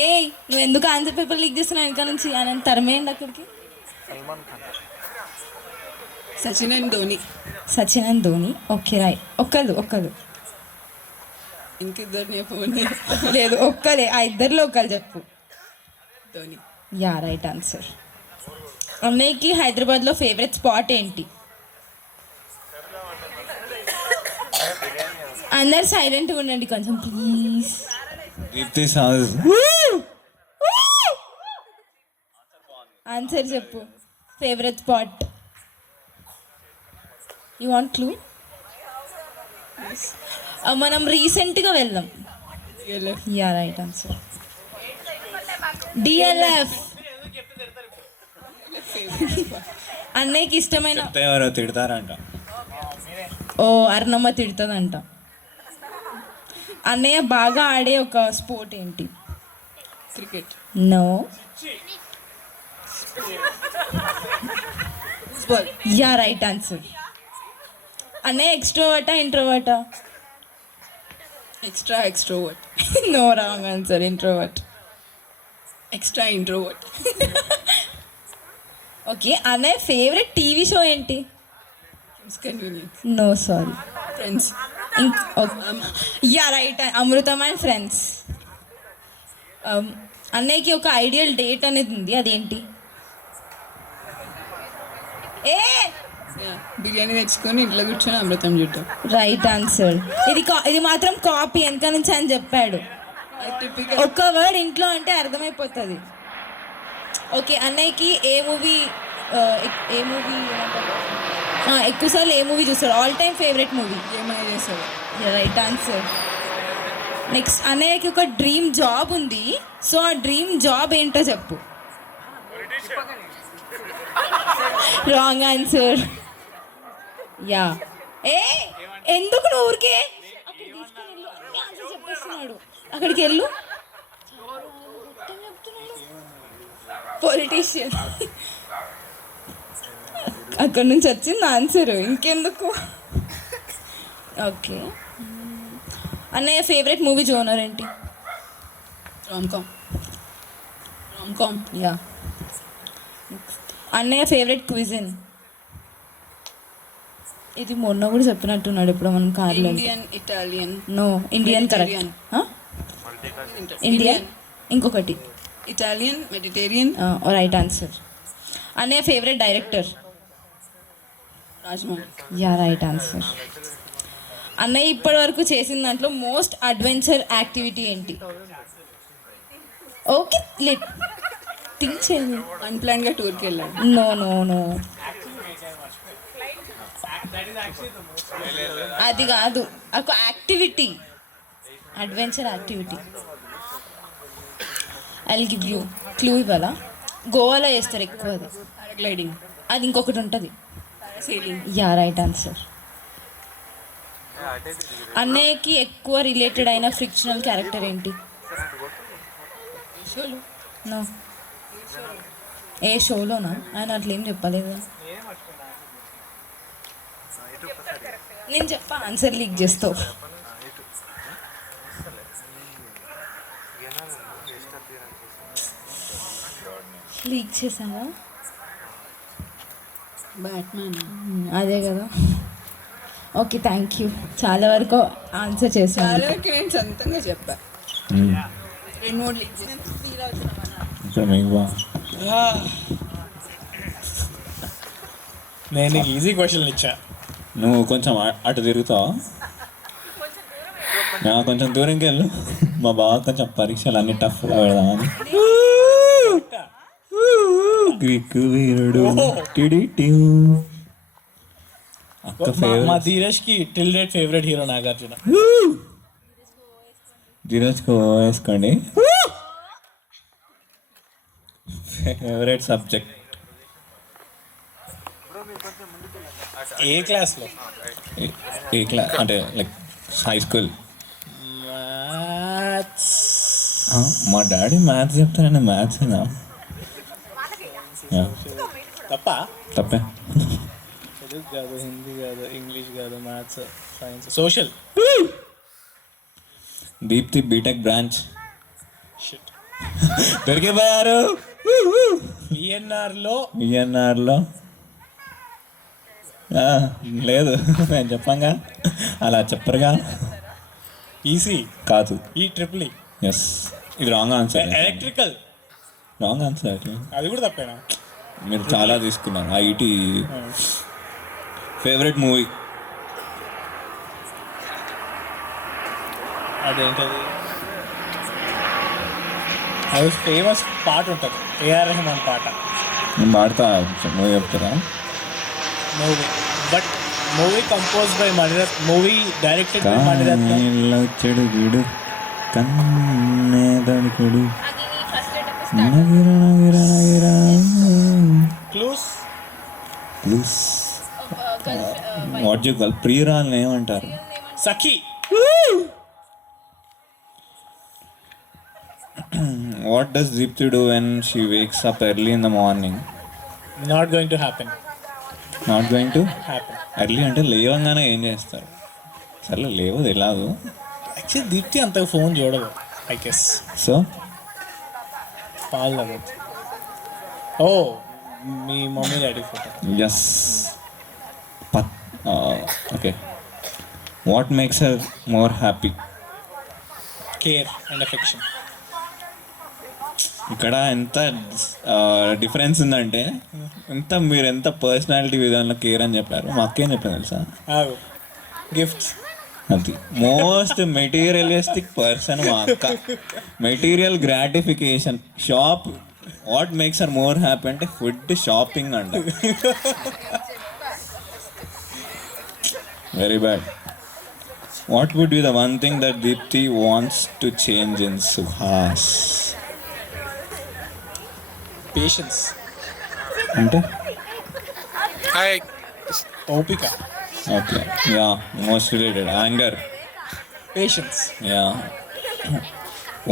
ఏయ్, నువ్వు ఎందుకు ఆన్సర్ పేపర్ లీక్ చేస్తున్నావు వెనక నుంచి? ఆయన తరమేయండి అక్కడికి. Sachin and Dhoni. Sachin and Dhoni. Okay, right. ఒక్కరు ఇంకిద్దరిని చెప్పమని. లేదు, ఒక్కలే. ఆ ఇద్దరిలో ఒకరు చెప్పు. ధోని. Yeah, right answer. అన్నయ్యకి హైదరాబాద్లో ఫేవరెట్ స్పాట్ ఏంటి? అందరు సైలెంట్గా ఉండండి కొంచెం ప్లీజ్. దీప్తి సాజ్. ఆన్సర్ చెప్పు. Favourite spot. You want clue? మనం రీసెంట్గా వెళ్ళాం. Yeah, right answer. డిఎల్ఎఫ్. అన్నయ్యకి ఇష్టమైన. ఎవరో తిడతారంట. ఓ, అర్ణమ్మ తిడుతుందంట. అన్నయ్య బాగా ఆడే ఒక స్పోర్ట్ ఏంటి? Cricket. No. Football. Yeah, right answer. అన్నయ్య ఎక్స్ట్రోవర్టా ఇంట్రోవర్టా? Extrovert. No, wrong answer. Introvert. Extra introvert. Okay. అన్నయ్య ఫేవరెట్ టీవీ షో ఏంటి? Convenience. No, sorry. Friends. Yeah, right. Amrutham and Friends. అన్నయ్యకి ఒక ఐడియల్ డేట్ అనేది ఉంది, అదేంటి? ఏ బిర్యానీ తెచ్చుకొని ఇంట్లో కూర్చొని అమృతం చూద్దాం. Right answer. ఇది మాత్రం కాపీ వెనక నుంచి అని చెప్పాడు. టిపికల్. ఒక్క వర్డ్ ఇంట్లో అంటే అర్థమైపోతుంది. ఓకే. అన్నయ్యకి ఏ మూవీ ఎక్కువసార్లు ఏ మూవీ చూస్తారు? All time favourite movie? ఏమైనా చేస్తాడు. Right answer. నెక్స్ట్, అన్నయ్యకి ఒక డ్రీమ్ జాబ్ ఉంది. సో ఆ డ్రీమ్ జాబ్ ఏంటో చెప్పు. Wrong answer. యా. ఏ ఎందుకు నువ్వు ఊరికే చెప్పేస్తున్నాడు? అక్కడికి వెళ్ళు. పొలిటీషియన్. అక్కడ నుంచి వచ్చింది ఆన్సర్, ఇంకెందుకు? ఓకే. అన్నయ్య ఫేవరెట్ మూవీ జోనర్ ఏంటి? రామ్కామ్. యా. అన్నయ్య ఫేవరెట్ క్విజిన్? ఇది మొన్న కూడా చెప్పినట్టున్నాడు ఇప్పుడు మనం కార్లో. Indian, Italian. No, Indian. Correct. Indian. ఇంకొకటి ఇటాలియన్, మెడిటేరియన్. Right answer. అన్నయ్య favourite director? Rajamouli. Yeah, right answer. అన్నయ్య ఇప్పటి వరకు చేసిన దాంట్లో మోస్ట్ అడ్వెంచర్ యాక్టివిటీ ఏంటి? ఓకే, థింక్ చేయండి. అన్ప్లాన్గా టూర్కి వెళ్ళాడు. నో నో నో, అది కాదు. ఒక activity, adventure activity. I will give you clue. ఇవ్వాలా? గోవాలో చేస్తారు ఎక్కువ అది. పారాగ్లైడింగ్. అది ఇంకొకటి ఉంటుంది. పారాసైలింగ్. Yeah, right answer. అన్నయ్యకి ఎక్కువ రిలేటెడ్ అయిన ఫిక్షనల్ క్యారెక్టర్ ఏంటి? షోలో. నో. ఏ షోలోనా? ఆయన అట్లేం చెప్పలేదు. నేను చెప్పా, ఆన్సర్ లీక్ చేస్తావు. లీక్ చేసావా? బ్యాట్మ్యాన్. అదే కదా. Okay, thank you. చాలా వరకు ఆన్సర్ చేసాను. చాలా వరకు నేను సొంతంగా చెప్పా. 2-3 లీక్ చేసి. మీకు నేను నీకు ఈజీ క్వశ్చన్లు ఇచ్చా. నువ్వు కొంచెం అటు తిరుగుతావా? కొంచెం దూరంకి వెళ్ళు. మా బావ కొంచెం పరీక్షలు అన్ని టఫ్గా పెడదామని. గ్రీక్ వీరుడు టిడిటివ్. అక్క మా ఫేవరెట్ ధీరజ్కి till date favourite hero Nagarjuna. ధీరజ్కి వేసుకోండి. ఫేవరెట్ సబ్జెక్ట్ ఏ క్లాస్లో? ఏ క్లాస్ అంటే లైక్ హై స్కూల్? మ్యాథ్స్. మా డాడీ మ్యాథ్స్ చెప్తానండి. మ్యాథ్స్ తప్ప? తప్పే. తెలుగు కాదు, హిందీ కాదు, ఇంగ్లీష్ కాదు, maths, science, social. Deepthi BTech branch. దొరికిపోయారు. విఎన్ఆర్లో లేదు, నేను చెప్పంగా. అలా చెప్పరుగా. ఈసీ కాదు. ఈ ట్రిపుల్ ఈ. ఎస్, ఇది wrong answer. Electrical wrong answer. అది కూడా తప్పేనా? మీరు చాలా తీసుకున్నారు. ఐటీ. Favourite movie? అదేంటది? అది ఫేమస్ పాట ఉంటుంది, ఏఆర్ రెహమాన్ పాట. నేను పాడతా. మూవీ చెప్తారా? Movie, but movie compose by మణిరత్, మూవీ డైరెక్టెడ్ బై మణిరత్నం. వచ్చాడు వీడు కన్నేదడుకుడు. క్లూస్. వాట్ యు కాల్ ప్రియురాల్ని ఏమంటారు? Sakhi. What does Deepthi do when she wakes up early in the morning? Not going to happen. Not going to happen. Early అంటే లేవగానే ఏం చేస్తారు? సరే లేవదు ఎలాగో. యాక్చువల్లీ దీప్తి అంతగా ఫోన్ చూడదు, ఐ గెస్. సో పాలు తాగొచ్చు. ఓ, మీ mummy daddy photo. Yes. Okay. What makes her more happy? Care and affection. ఇక్కడ ఎంత డిఫరెన్స్ ఉందంటే, మీరు ఎంత పర్సనాలిటీ విధానంలో కేర్ అని చెప్పారు. మా అక్కేం చెప్పాను తెలుసా? గిఫ్ట్స్. అది మోస్ట్ మెటీరియలిస్టిక్ పర్సన్ మా అక్క. Material gratification. Shop. What makes her more happy అంటే ఫుడ్, షాపింగ్ అంట. Very bad. What would be the one thing that Deepthi wants to change in Suhas? Patience. అంటే హాయ్. ఓపిక. Okay, ya, most related. Anger. Patience. Ya.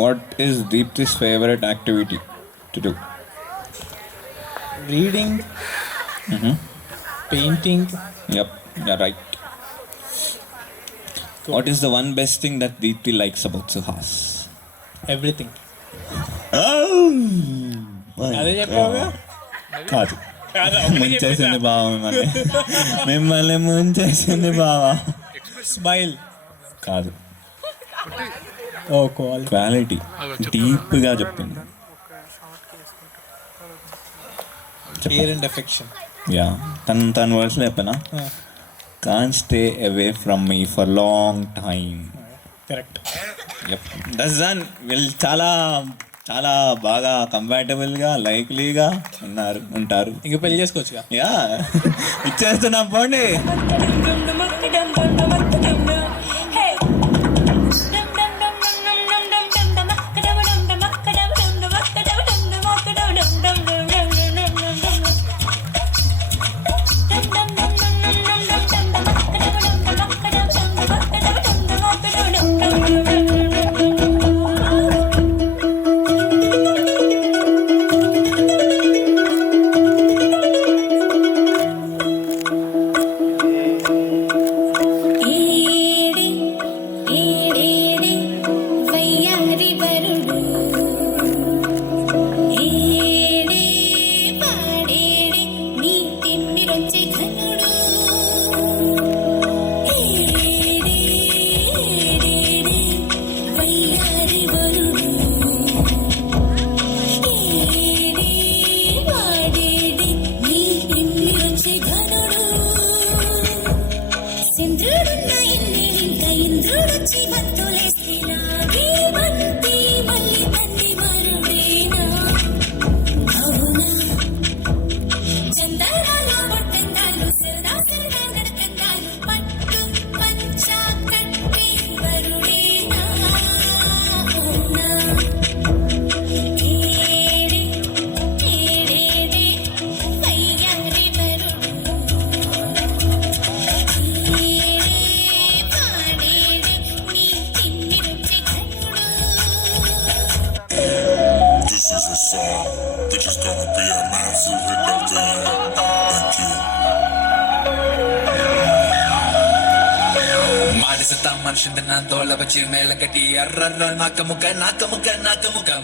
What is Deepthi's favourite activity to do? Reading, painting. Yep, you're right. What is the one best thing that Deepthi likes about Suhas? Everything. Oh, అదే చెప్పావుగా. కాదు, ముంచేసింది బావ మిమ్మల్ని ముంచేసింది బావా. Smile. కాదు, ఓ quality. Quality. డీప్గా చెప్పింది. Care and affection. Yeah, తన వర్డ్స్లో చెప్పనా? Can stay away from me for long time. Correct. That's వీళ్ళు చాలా చాలా బాగా కంపాటబుల్గా, లైక్లీగా ఉంటారు. ఇంకా పెళ్లి చేసుకోవచ్చుగా. యా, ఇచ్చేస్తున్నా పోండి. ఏ చంద్రుడున్న ఎన్ని ఇంకా ఇంద్రుడొచ్చి బంతులేస్తే నాగే బంతి మళ్ళీ తన్ని మరుడేనా అవునా చందనాల వడ్డంగాలు సరదా సరదా నడకంగాలు పట్టు పంచా కట్టి వరుడేనా అవునా ఏడే ఏడేడే వయ్యారి వరుడు ఏడే పాడేడే నీ తిమ్మి రుచి కరుడు This is a song which is gonna be a massive hit of the year. Thank you. ಮಾಡಿಸುತ್ತ ಮನುಷ್ಯಂದ ನಾನ್ ತೋಳ ಬಚ್ಚಿ ಮೇಲೆ ಕಟ್ಟಿ ಅರ್ರರ್ರ ನಾಕ ಮುಖ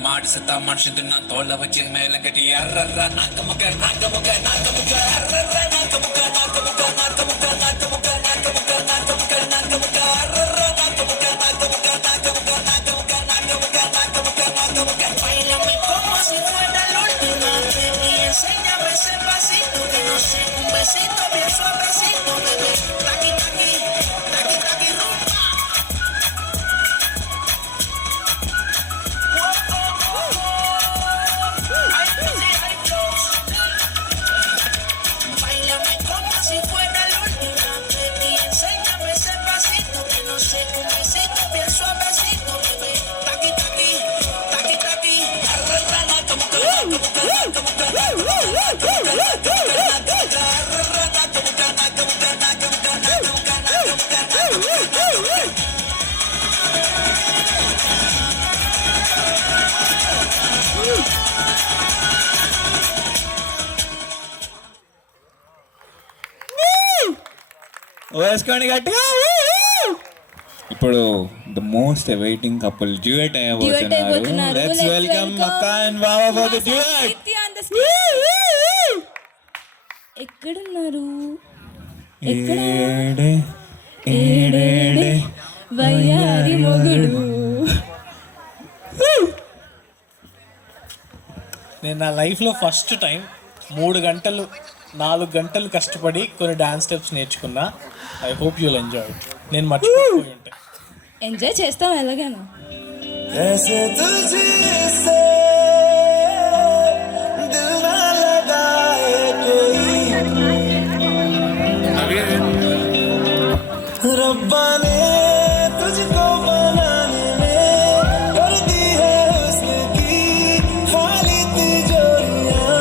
ಮಾಡಿಸುತ್ತ ಮನುಷ್ಯಂದ ನಾನ್ ತೋಳ ಬಚ್ಚಿ ಮೇಲೆ ಕಟ್ಟಿ ಅರ್ರರ್ರ ನಾಕ ಮುಖ ಅರ್ರರ್ರ ನಾಕ ಮುಖ Báilame como si fuera la última vez y enséñame ese pasito que no sé, un besito bien suavecito, bebé. Taqui, taqui, taqui, taqui, rumba. Ay, sí, ay, Dios. Báilame como si fuera la última vez y enséñame ese pasito que no sé, un besito bien suavecito, bebé. Taqui, taqui, taqui, taqui. ಅರ್ರರ್ರ ನಾಕ ಮುಖ వేసుకోండి గట్టిగా. ఇప్పుడు the most awaiting couple duet Duet అయిపోతున్నారు. Let's Let's welcome welcome అక్క and Baba for the మా duet. సంస్కృతి on the stage. ఎక్కడున్నారు ఎక్కడ ఏడే ఏడేడే వయ్యారి మొగుడు నేను నా లైఫ్లో ఫస్ట్ టైం 4 గంటలు కష్టపడి కొన్ని డాన్స్ స్టెప్స్ నేర్చుకున్నా. I hope you'll enjoy it. నేను మర్చిపోయి ఉంటే ఎంజాయ్ చేస్తాం ఎలాగైనా. ऐसे तुझसे दिल ना लगाए कोई रब्बा ने तुझको बनाने में कर दी है हुस्न की खाली तिजोरियां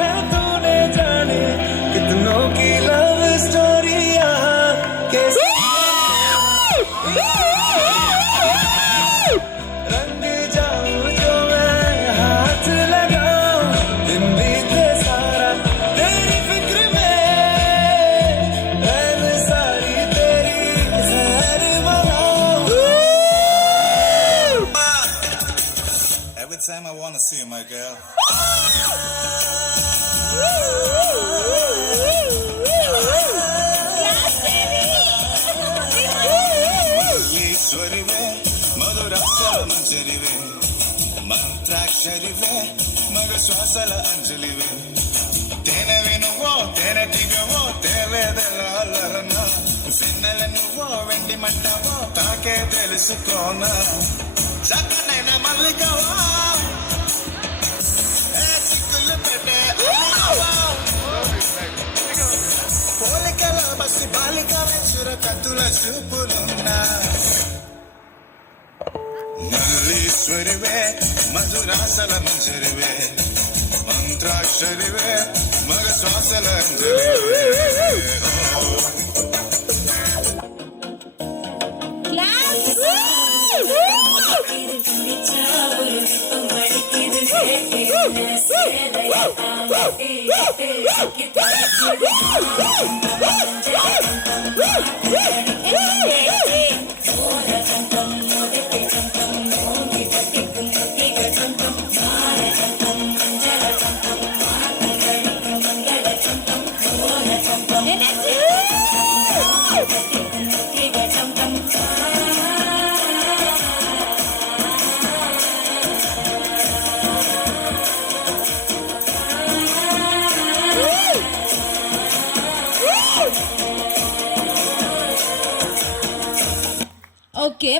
है तूने जाने कितनों की लव स्टोरियां कैसे रंग जाऊं जो मैं हाथ लगाऊं दिन बीते सारा तेरी फिक्र में रैन सारी तेरी खैर मनाऊं Every time I wanna see you, my girl. ఈశ్వరివే మధురాక్షర మంజరివే మంత్రాక్షరివే మగ శ్వాసల అంజలివే తేనెవి నువ్వో తేనెటిగవో తేలేదెలాలరన్నా వెన్నెల నువ్వో వెండి మంటవో తాకే తెలుసుకోనా చక్కనైన మల్లికవా ఏ చిక్కులు పెట్టే అల్లికవా పోలికల బస్సి బాలిక వెచ్చుర కత్తుల చూపులున్నా మల్లీశ్వరివే మధురాసల మంజరివే మంత్రాక్షరివే మగ శ్వాసల అంజలివే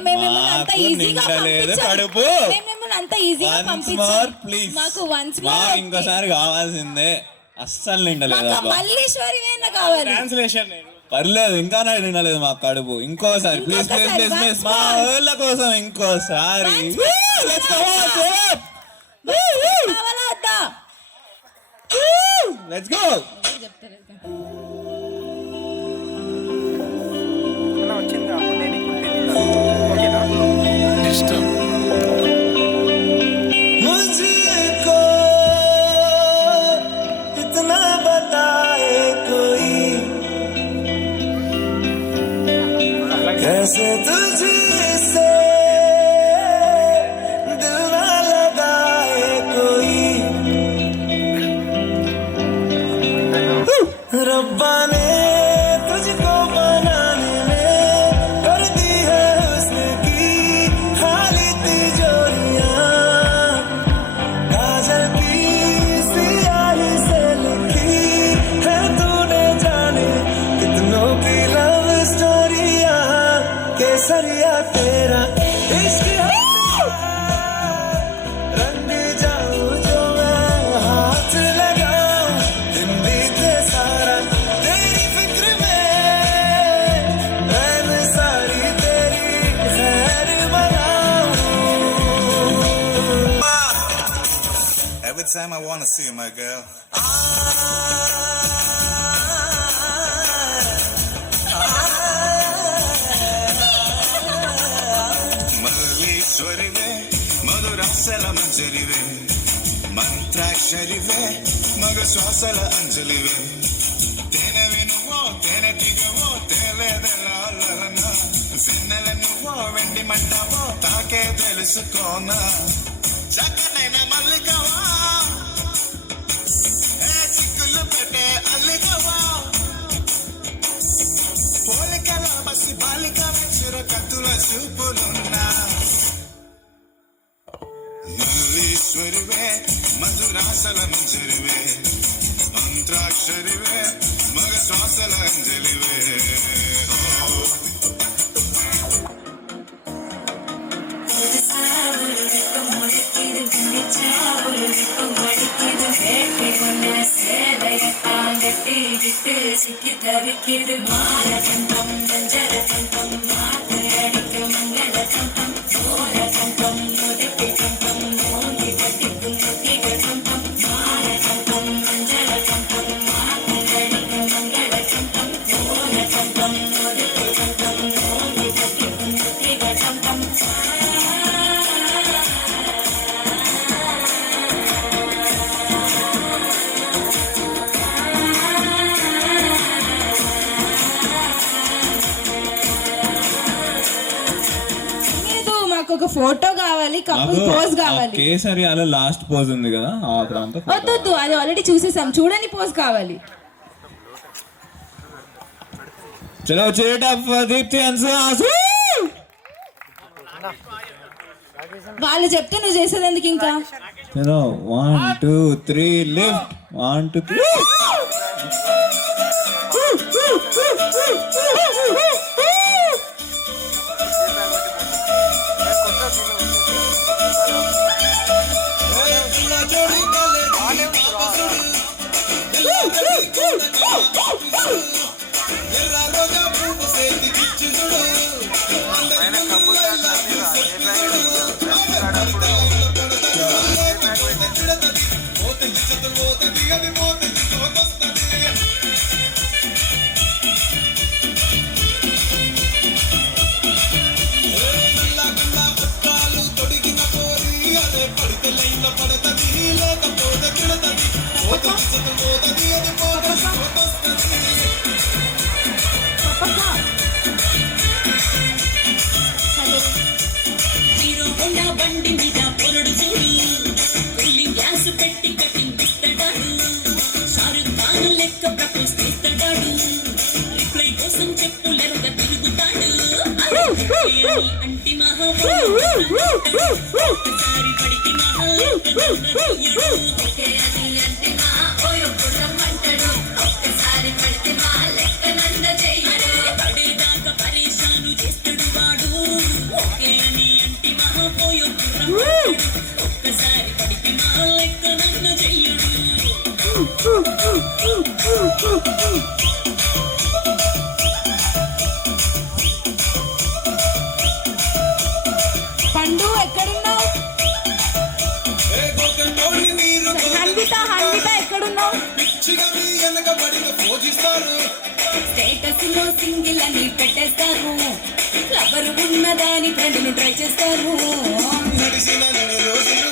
మేమేమన్నా అంత మాకు ఈజీగా నిండలేదు పంపించాం. కడుపు. మేమేమన్నా అంత ఈజీగా Once పంపించాం. more, please. మాకు వన్స్ మాకు ఇంకోసారి కావాల్సిందే, అస్సలు నిండలేదు అబ్బా. మల్లీశ్వరి వేణ కావాలి. ట్రాన్స్లేషన్ పర్లేదు, ఇంకా నిండలేదు మా కడుపు. ఇంకోసారి ప్లీజ్ ప్లీజ్ ప్లీజ్ ప్లీజ్ మా ఊళ్ళ కోసం ఇంకోసారి. Let's go, కావాలా వద్దా? let's go. मुझको इतना बताए कोई कैसे तुझसे दिल ना लगाए कोई रब्बा ने तुझको बनाने में कर दी है हुस्न की खाली तिजोरियां काजल की सियाही से लिखी है तूने जाने कितनों की लव स्टोरियां केसरिया तेरा इश्क है रंग जाऊं जो मैं हाथ लगाऊं दिन बीते सारा तेरी फिक्र में रैन सारी तेरी खैर बनाऊं Every time I wanna see you, my girl. మల్లీశ్వరివే మధురాసల మంజరివే మంత్రాక్షరివే మగ శ్వాసల అంజలివే తేనెవి నువ్వో తేనె దిగవో తేలేదెలన వెన్నెల నువ్వో వెండి మంటవో తాకే తెలుసుకోనా చక్కనైన మల్లికవా ఏ చిక్కులు పెట్టే అల్లికవా పోలికల బసి బాలిక చిర కత్తుల చూపులున్నా మల్లీశ్వరివే మధురాసల మంజరివే మంత్రాక్షరివే మగ శ్వాసల అంజలివే లేదు, మాకు ఒక ఫోటో కావాలి, కపుల్ పోజ్ కావాలి. కేసరియాలో లాస్ట్ పోజ్ ఉంది కదా అక్కడ అంతా వద్దొద్దు, అది ఆల్రెడీ చూసేసాం, చూడని పోజ్ కావాలి. చలో చేటప్ దీప్తి అన్సు. వాళ్ళు చెప్తే నువ్వు చేసేదందుకు ఇంకా చలో 1 2 3 లిఫ్ట్ 1 2 3. బండి మీద పొరడు చూడు కూలింగ్ గ్లాస్ పెట్టి కటింగ్ ఇస్తాడాడు షారుఖ్ ఖాన్ లెక్క ప్రపోజ్ చేస్తాడాడు రిప్లై కోసం చెప్పులెరుగా తిరుగుతాడు అంటి మహాసారి పడికి మహా ఒక్కసారి పడితే మా లెక్క నంద చెయ్యడు పడేదాకా పరేషాను చేస్తాడు వాడు పండు ఎక్కడున్నావు? హన్విత ఎక్కడున్నావు? స్టేటస్ లో సింగిల్ అని పెట్టేస్తారు, లవర్ ఉన్నదాని ఫ్రెండ్ను ట్రై చేస్తారు. నడిచినన్ని రోజులు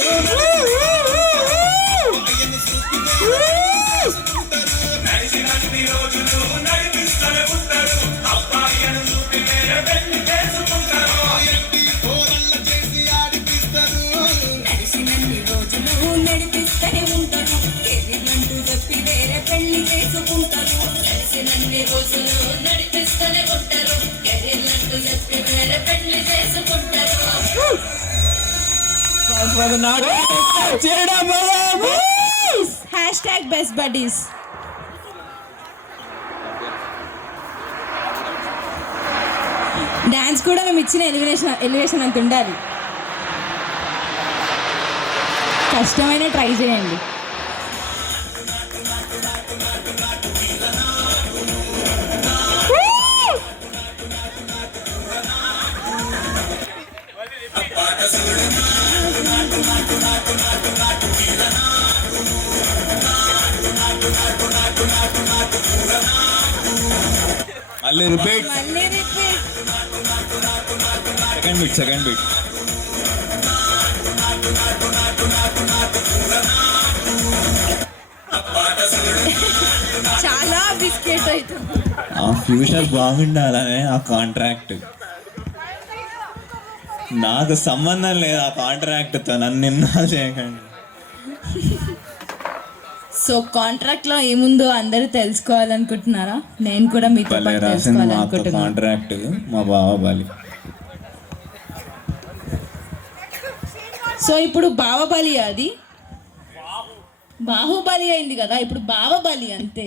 నడిపిస్తూనే ఉంటారు, కెరీర్లంటూ చెప్పి వేరే పెళ్లి చేసుకుంటారు. నడిచినన్ని రోజులు నడిపిస్తూనే ఉంటారు, కెరీర్లంటూ చెప్పి వేరే పెళ్లి చేసుకుంటారు. Hash best buddies. డాన్స్ కూడా మేము ఇచ్చిన ఎలివేషన్ అంత ఉండాలి. కష్టమైన ట్రై చేయండి. మళ్ళీ రిపీట్. Second beat. చాలా బిస్కెట్ అవుతుంది. ఆ ఫ్యూచర్ బాగుండాలనే ఆ కాంట్రాక్ట్. నాకు సంబంధం లేదు ఆ కాంట్రాక్ట్తో, నన్ను ఇన్వాల్వ్ చేయకండి. సో కాంట్రాక్ట్ లో ఏముందో అందరూ తెలుసుకోవాలనుకుంటున్నారా? నేను కూడా మీతో భలే పాటు రాసింది మా అక్క తెలుసుకోవాలనుకుంటున్నాను. కాంట్రాక్ట్, మా బావబలి. సో ఇప్పుడు బావబలి, అది బాహుబలి అయింది కదా, ఇప్పుడు బావబలి అంతే.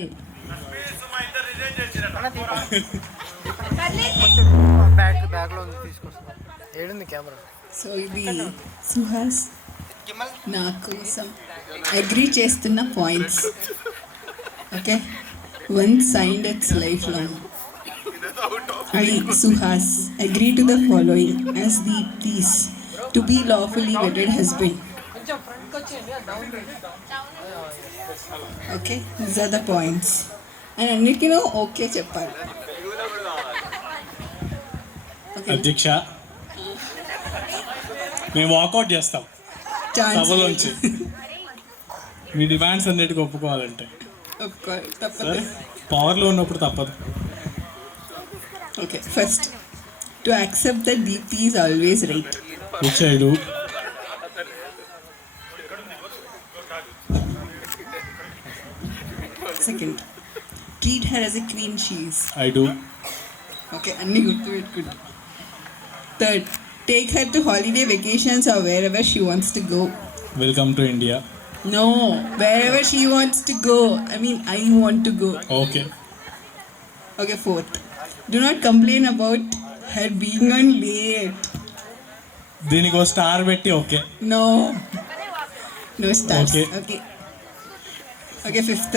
సో ఇది సుహాస్ నా కోసం అగ్రీ చేస్తున్న points. Okay, one signed it's life long. I, Suhas, agree to the following as the please to be lawfully wedded husband. Okay, these are the points. And అన్నిటికీ ఓకే చెప్పాలి. అధ్యక్ష, మేము వాకౌట్ చేస్తాం సభలోంచి. మీ demands అన్నిటికీ ఒప్పుకోవాలంటే. తప్పదు. సరే, పవర్లో ఉన్నప్పుడు తప్పదు. Okay, first, to accept that DP is always right. Which I do. Second, treat her as a queen she is. I do. Okay, anni good. Third, take her to holiday vacations or wherever she wants to go. Welcome to India. No, wherever she wants to go. I mean, I want to go. Okay. Okay, fourth, do not complain about her being on late. దీనికి ఒక star పెట్టి okay. No stars. Okay. Okay, fifth,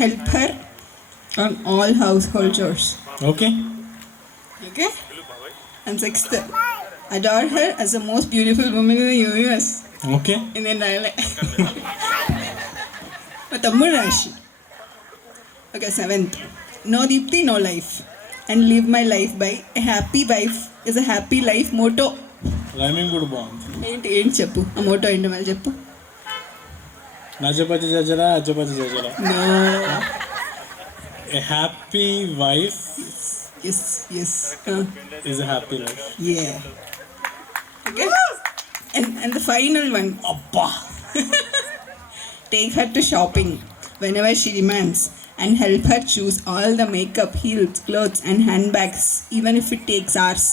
help her on all household chores. Okay. Okay? And sixth, adore her as the most beautiful woman in the universe. Okay. And then I like my tammu rashi. Okay, seventh, no Deepthi, no life. And live my life by a happy wife is a happy life motto. Rhyming కూడా బాగుంది. ఏంటి చెప్పు ఆ Moto ఏంటి మళ్ళీ చెప్పు. నజపతి జజరా అజపతి జజరా. No. A happy wife Yes. is a happy life. Yeah. Okay? And the final one. అబ్బా. Take her to shopping whenever she demands and help her choose all the makeup, heels, clothes and handbags even if it takes hours.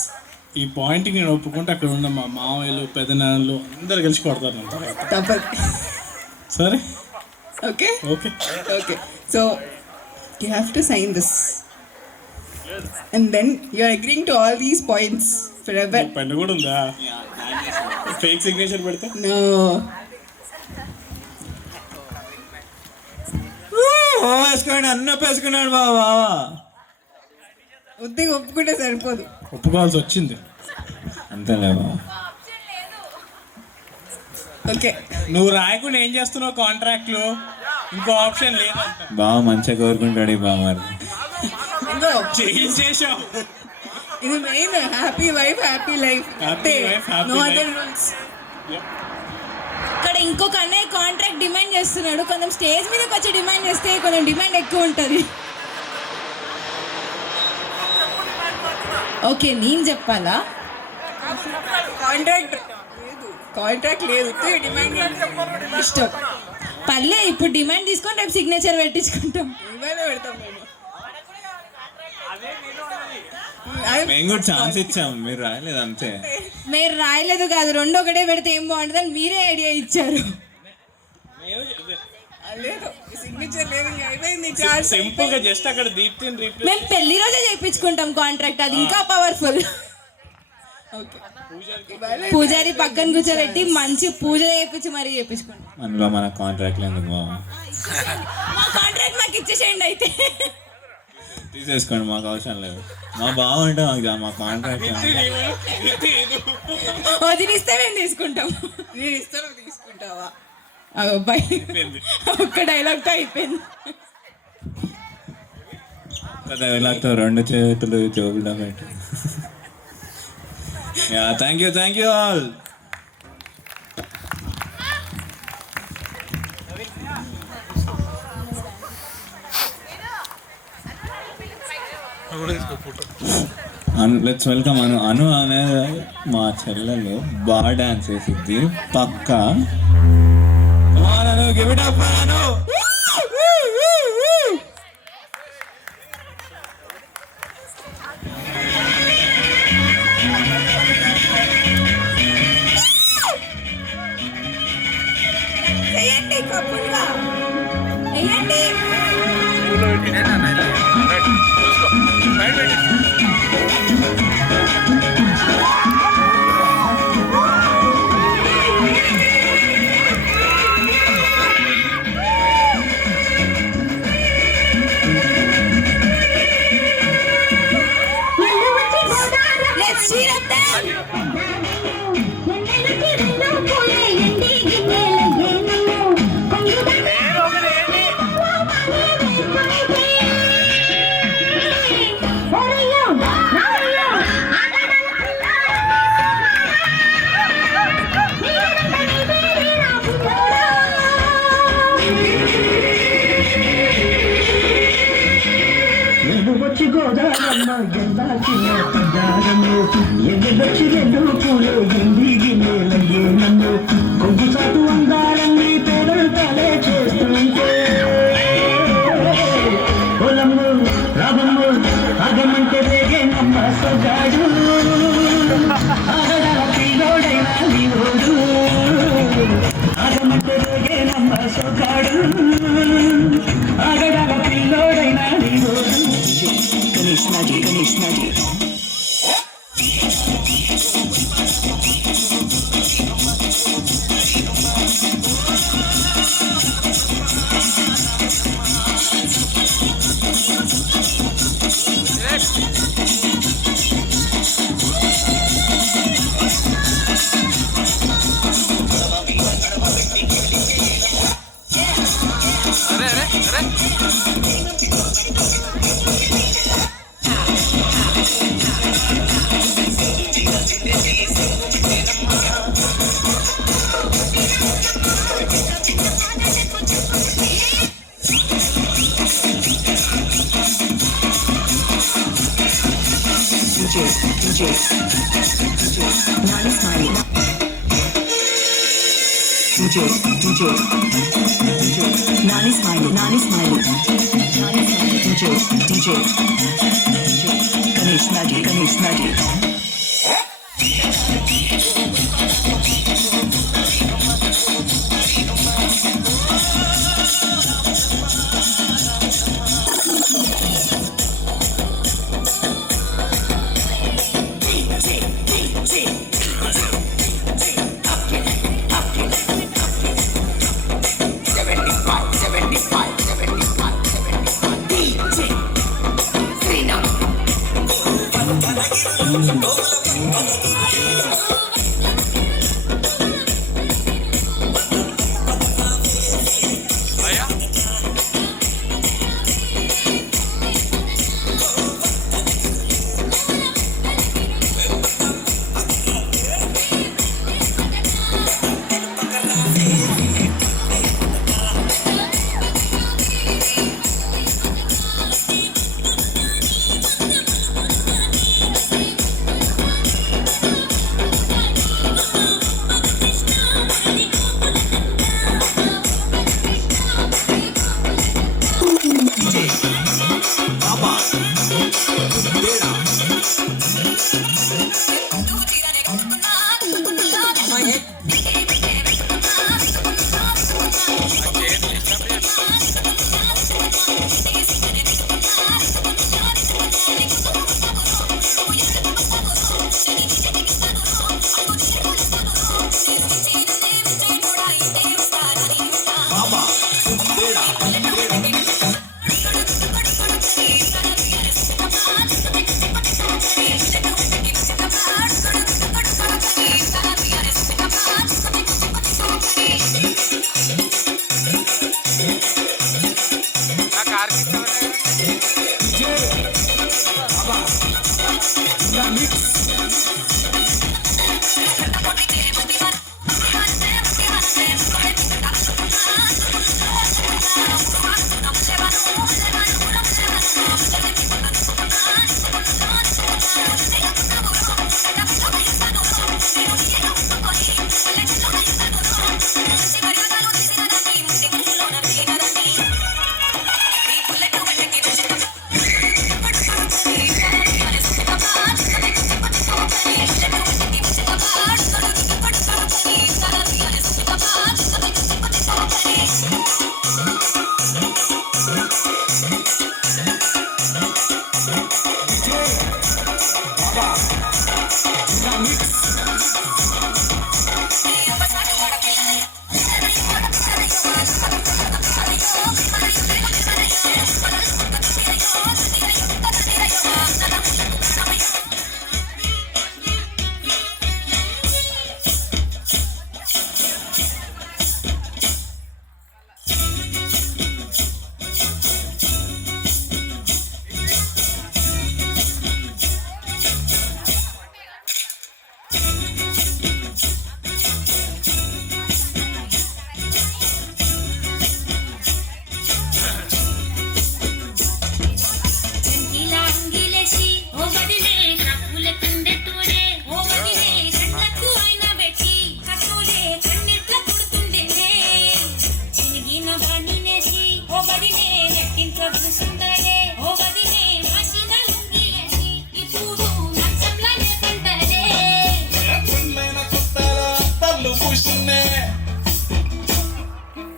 ఈ పాయింట్కి నేను ఒప్పుకుంటే అక్కడ ఉన్న మా మామయ్యలు పెదనాన్నలు అందరు కలిసి కొడతారు నా తర్వాత. Tapad. సరే. Okay? Okay. So you have to sign this. And then you're agreeing to all these points forever. Pen కూడా ఉందా? ఫేక్ సిగ్నేచర్ పెడితే. No. వేసుకోండి అన్న వేసుకున్నాడు బావా. ఉద్దిగా ఒప్పుకుంటే సరిపోదు. ఒప్పుకోవాల్సి వచ్చింది. అంతేలేవా. ఓకే, నువ్వు రాయకుండా ఏం చేస్తున్నావు కాంట్రాక్ట్లు? ఇంకో ఆప్షన్ లేదంట. బావ మంచిగా కోరుకుంటాడు బావ. మరి ఇంకో చేంజ్ చేసావు. ఇది main. Happy wife happy life. Happy wife, happy no life. Other rules. ఇక్కడ ఇంకొక అన్నయ్య కాంట్రాక్ట్ డిమాండ్ చేస్తున్నాడు. కొంచెం స్టేజ్ మీదకి వచ్చి డిమాండ్ చేస్తే కొంచెం డిమాండ్ ఎక్కువ ఉంటుంది. ఓకే, నేను చెప్పాలా? కాంట్రాక్ట్ లేదు, డిమాండ్ ఇష్టం. పర్లే, ఇప్పుడు డిమాండ్ తీసుకొని రేపు సిగ్నేచర్ పెట్టించుకుంటాం. ఇవ్వనే పెడతాం మేము. మేము కూడా ఛాన్స్ ఇచ్చాం, మీరు రాయలేదు అంతే. మీరు రాయలేదు కాదు, రెండు ఒకటే పెడితే ఏం బాగుంటుందని మీరే ఐడియా ఇచ్చారు. లేదు, సిగ్నేచర్ లేదు, ఇంకా అయిపోయింది. సింపుల్ గా జస్ట్ అక్కడ దీప్తిని రీప్లేస్. మేము పెళ్లి రోజే చేయించుకుంటాం కాంట్రాక్ట్, అది ఇంకా పవర్ఫుల్. ఓకే, పూజారి పక్కన కూర్చోబెట్టి మంచి పూజ చేయించి మరీ చేయించుకుంటాం. అందులో మన కాంట్రాక్ట్లు ఎందుకు బావ? మా కాంట్రాక్ట్ మాకు ఇచ్చేసేయండి అయితే. తీసేసుకోండి, మాకు అవసరం లేదు. మా బావ అంటే మా కాంట్రాక్ట్. వదిలిస్తే మేము తీసుకుంటాం. నేను ఇస్తాను, తీసుకుంటావా? అబ్బాయి ఒక్క డైలాగ్తో అయిపోయింది. డైలాగ్తో 2 చేతులు జోబులో పెట్టి. Thank you all. Let's welcome Anu అనే మా చెల్లెలు బాగా డాన్స్ వేసిద్ది పక్కా. Give it up Anu. చేయండి, కప్పులుగా వేయండి. Let's cheer up them. వచ్చి గోదారమ్మ ఎందాచిన బంగారము ఎన్నెచ్చి రెండు పూలు ఎండి గిన్నెలయ్యే నన్ను కొంగు సాటు అందాలన్నీ పేదలే చేస్తుంటే పొలము రాబమ్ము ఆగమంటే రేగే నమ్మ సగాడు ఆగడా పిల్లోడైనా నీవోడు ఆగమంటే రేగే నమ్మ సగాడు ఆగడా పిల్లోడైనా నీవోడు. Ganesh Magic. DJ Nani Smiley. DJ Nani Smiley. DJ Ganesh Magic.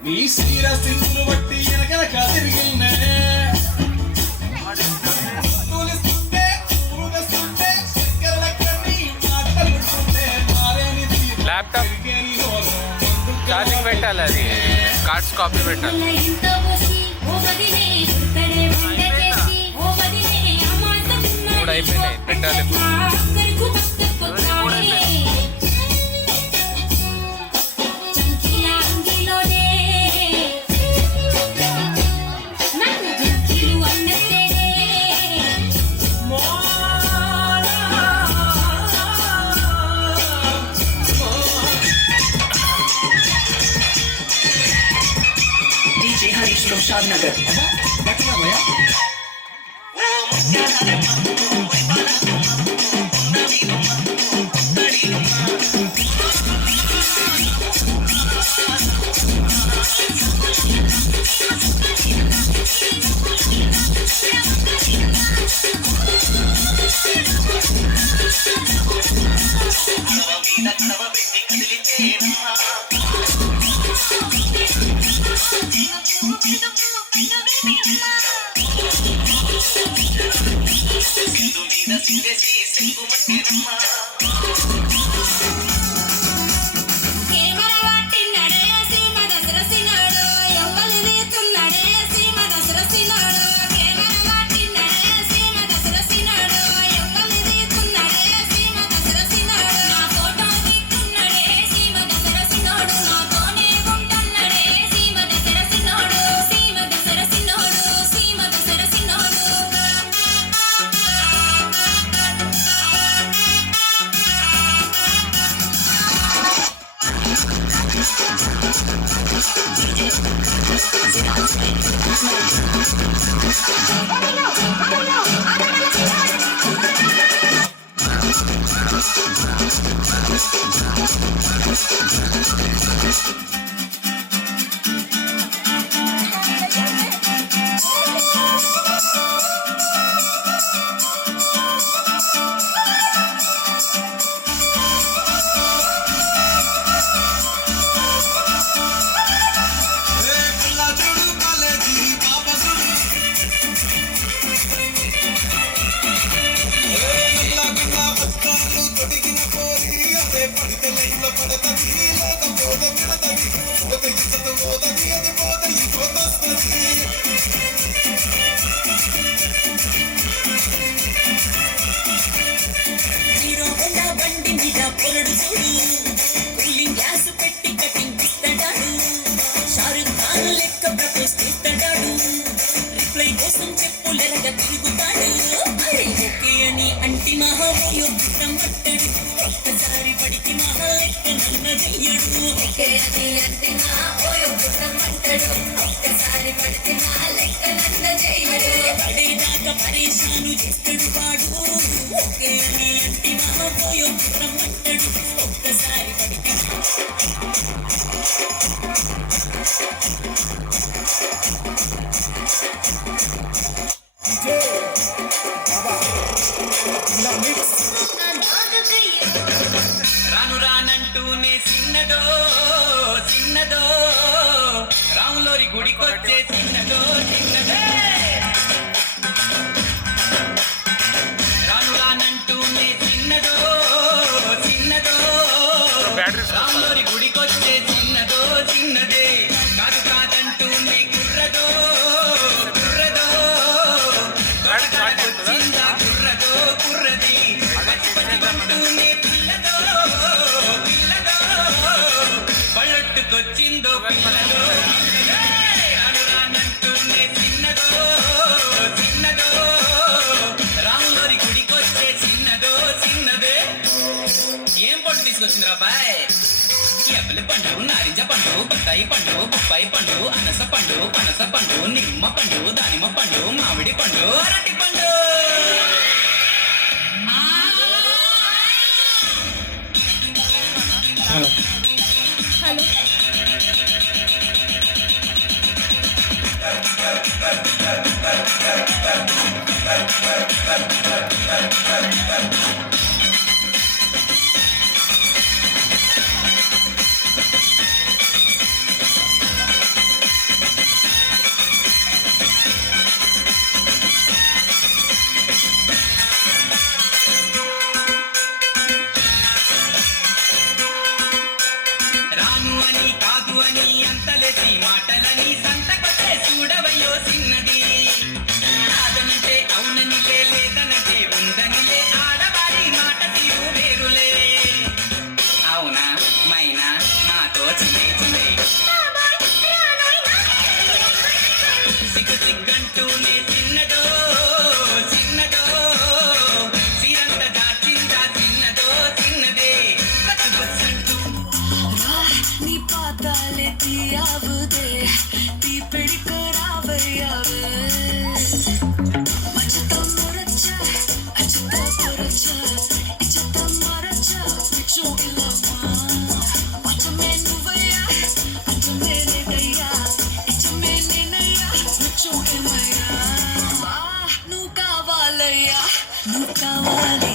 నీ శ్రీర సింధులు బట్టి వెనకనక తిరిగిల్నే ల్యాప్టాప్ ఛార్జింగ్ పెట్టాలి, అది కార్డ్స్ కాపీ పెట్టాలి. మూడు అయిపోయినాయి, పెట్టాలి. DJ Harish from Shadnagar. Sinaడు, హీరో హోండా బండి మీద పొరడు చూడు, కూలింగ్ గ్లాస్ పెట్టి కటింగ్ ఇస్తాడాడు, షారుఖ్ ఖాన్ లెక్క ప్రపోజ్ చేస్తాడాడు, రిప్లై కోసం చెప్పులెరగ తిరుగుతాడు, అరే ఓకే అని అంటి మహావయో మట్టడు, ఒక్కసారి పడికి మహా లెక్క నన్న చెయ్యడు, ఓకే అని అంటి మహావయో మట్టడు, ఒక్కసారి పడికి మహా లెక్క నన్న చెయ్యడు, పడేదాకా పరేషాను చేస్తాడు వాడు, ఓకే అని అంటి మహావయో మట్టడు, ఒక్కసారి పడికి రాను రానంటూనే చిన్నదో చిన్నదో రాములోరి గుడికొచ్చే చిన్నదో చిన్నదే రాను రానంటూనే చిన్నదో చిన్నదో రాములోరి గుడికొచ్చే చిన్నదో చిన్నదే కాదు కాదంటూనే కుర్రదో కుర్రదో చిందా కుర్రదో కుర్రది పచ్చి పచ్చి కంటూనే పిల్లదో పిల్లదో బళ్ళొట్టుకొచ్చిందో పిల్లదో రానంటూనే చిన్నదో చిన్నదో రాములోరి గుడికొచ్చే చిన్నదో చిన్నదే ఏం పండు తీసుకొచ్చిందిరా బాయ్ ఎప్పలి పండు నారింజ పండు బత్తాయి పండు బొప్పాయి పండు అనస పండు పనస పండు నిమ్మ పండు దానిమ్మ పండు మామిడి పండు అరటి పండు హలో రాను అని కాదు అని అంతలేసి మాటలని సంతకొచ్చే చూడవయ్యో చిన్నది కాదనంటే అవుననిలే లేదనంటే ఉందనిలే ఆడవారి మాట తీరు వేరులే అవునా మైనా నాతో చిన్నై చిన్నై సిగ్గు సిగ్గంటూనే చిన్నదో చిన్నదో చీరంత దాచిందా చిన్నదో చిన్నదే కచ్చుబుచ్చంటూ నీ పాతాలే తీయావుదే తీ పిడికరావయ్యావే అచ్చత మొరచ్చ అచ్చత పొరచ్చ ఇచ్చత మొరచ్చ పిచ్చు ఇల్లమ్మా అచ్చమే నువ్వయ్యా అచ్చమే నేనయ్యా ఇచ్చమే నేనయ్యా పిచ్చు ఏమయ్యా నువ్వు కావాలయ్యా నువ్వు కావాలి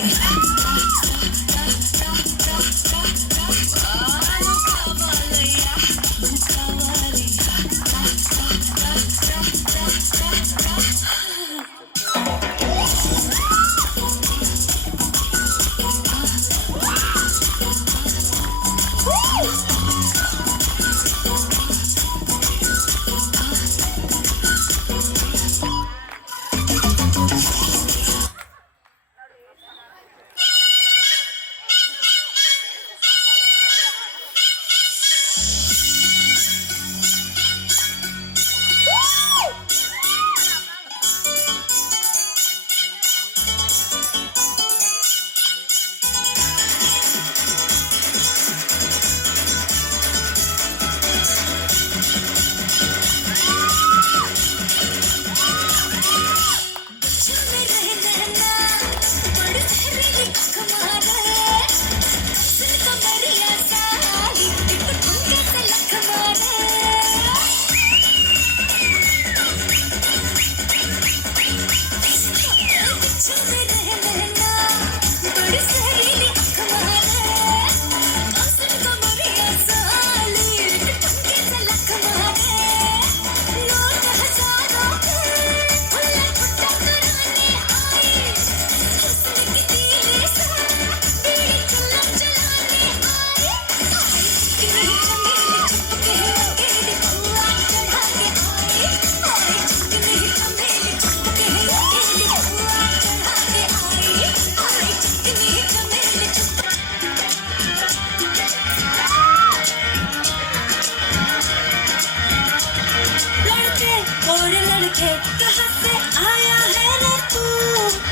पूछे कहाँ से आया है रे तू,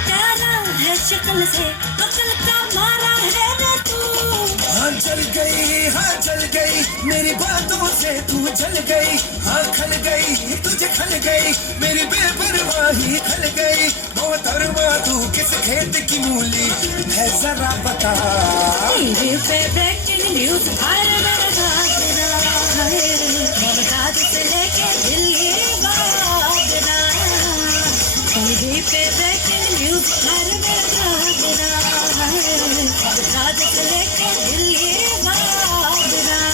प्यारा है शक्ल से अकल का मारा है रे तू। हाँ जल गई मेरी बातों से तू जल गई, हाँ खल गई तुझे खल गई मेरी बेपरवाही खल गई। मोहतरमा तू किस खेत की मूली है जरा बता। टीवी पे ब्रेकिंग न्यूज हर मेरा गाजना है, बगदाद से लेके दिल्ली बाजना। टीवी पे ब्रेकिंग न्यूज हर मेरा गाजना है, बगदाद से लेके दिल्ली बाजना।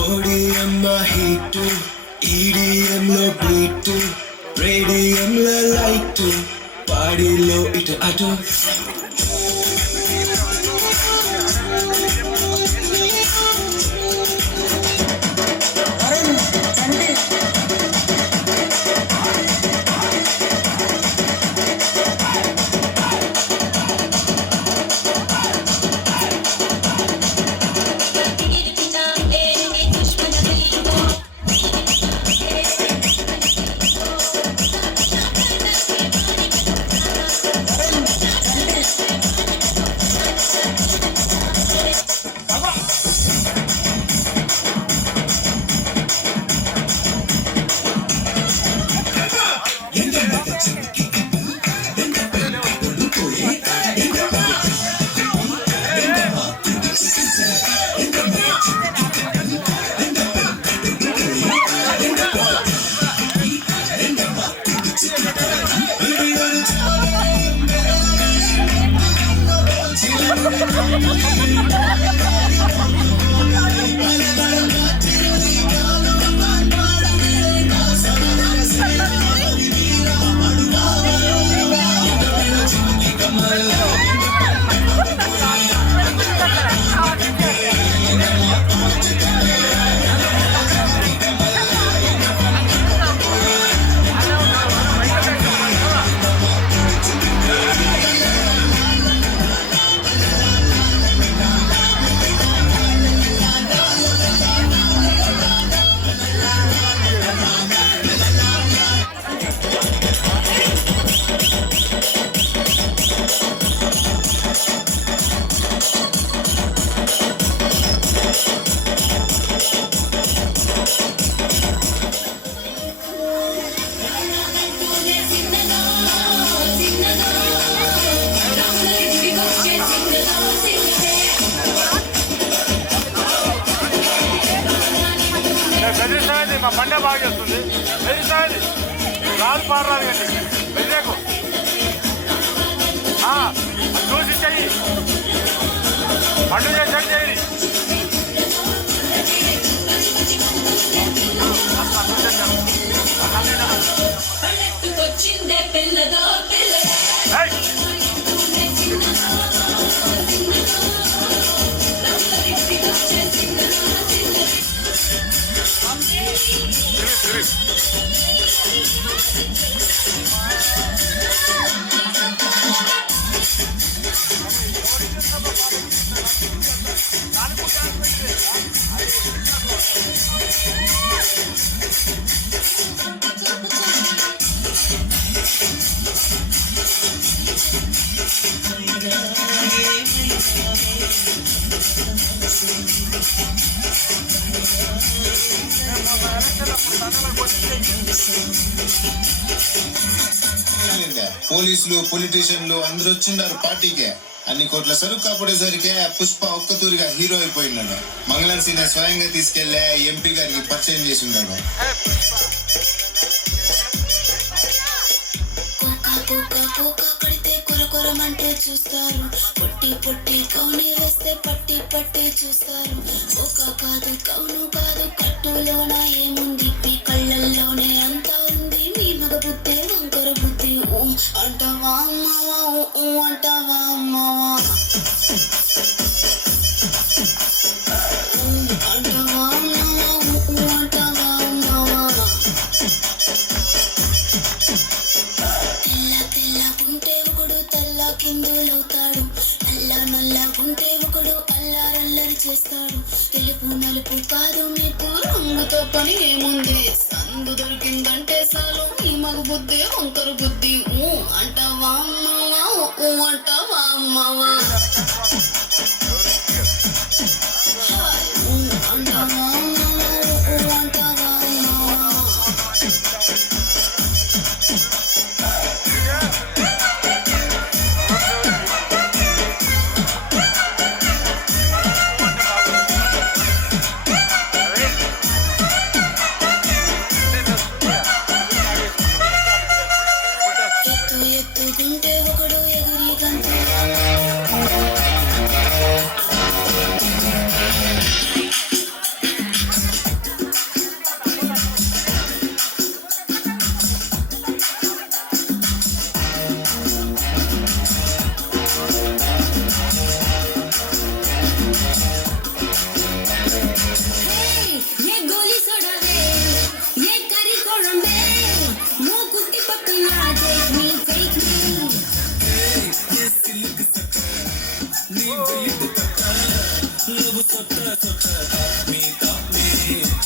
ODM హీట్ EDM లో బీట్ రేడియం లో లైట్ బాడీలో ఇటు అటు మా పండే బాగా చేస్తుంది వెళ్తాది రాదు పారాదు కండి వెళ్ళకు చూసి చెయ్యి పండు చేసాడు చేయి పోలీసులు పొలిటీషియన్లు అందరూ వచ్చిండారు పార్టీకే. అన్ని కోట్ల సరుకు కాపాడేసరికి పుష్ప ఒక్కతూరిగా హీరో అయిపోయినాడు. మంగళం సీన స్వయంగా తీసుకెళ్లే ఎంపీ గారికి పరిచయం చేసి ఉన్నాడు. చూస్తారు పొట్టి పొట్టి కౌని వేస్తే పట్టి పట్టి చూస్తారు. ఒక కాదు కౌను కాదు కట్టులోన ఏముంది, మీ కళ్ళల్లోనే అంతా ఉంది. మీ మగ బుద్ధి వంకర బుద్ధి అంటావా అమ్మావా అంటావా అమ్మావా అంటావా అమ్మావా అంటావా అమ్మావా. తెల్ల తెల్లగుంటే ఒకడు తెల్ల కిందులవుతాడు, నల్ల నల్లగుంటే ఒకడు అల్లారల్లరి చేస్తాడు. తెలుపు నలుపు కాదు మీకు రంగుతో పని ఏముంది, సందు దొరికిందంటే చాలు ఈ మగ బుద్ధి వంకర బుద్ధి అంటావా అమ్మావా అంటావా అమ్మావా అంటావా అమ్మావా అంటావా అమ్మావా. ఎత్తుకుంటే ఒకడు ఎగిరి గంతు ये गोली सोडा रे ये करी कोडंबे मो कुट्टी पट्टिया take me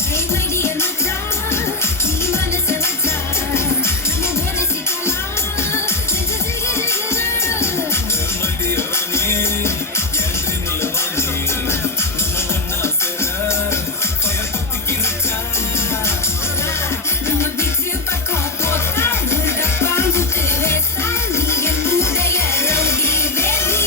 hey my dear macha ni मन से बचा हम बोले सिकला जैसे जगे नम बीच पको कोता मुर्गा पांग तेरे सानी ये मुदे ये रोगी बेबी.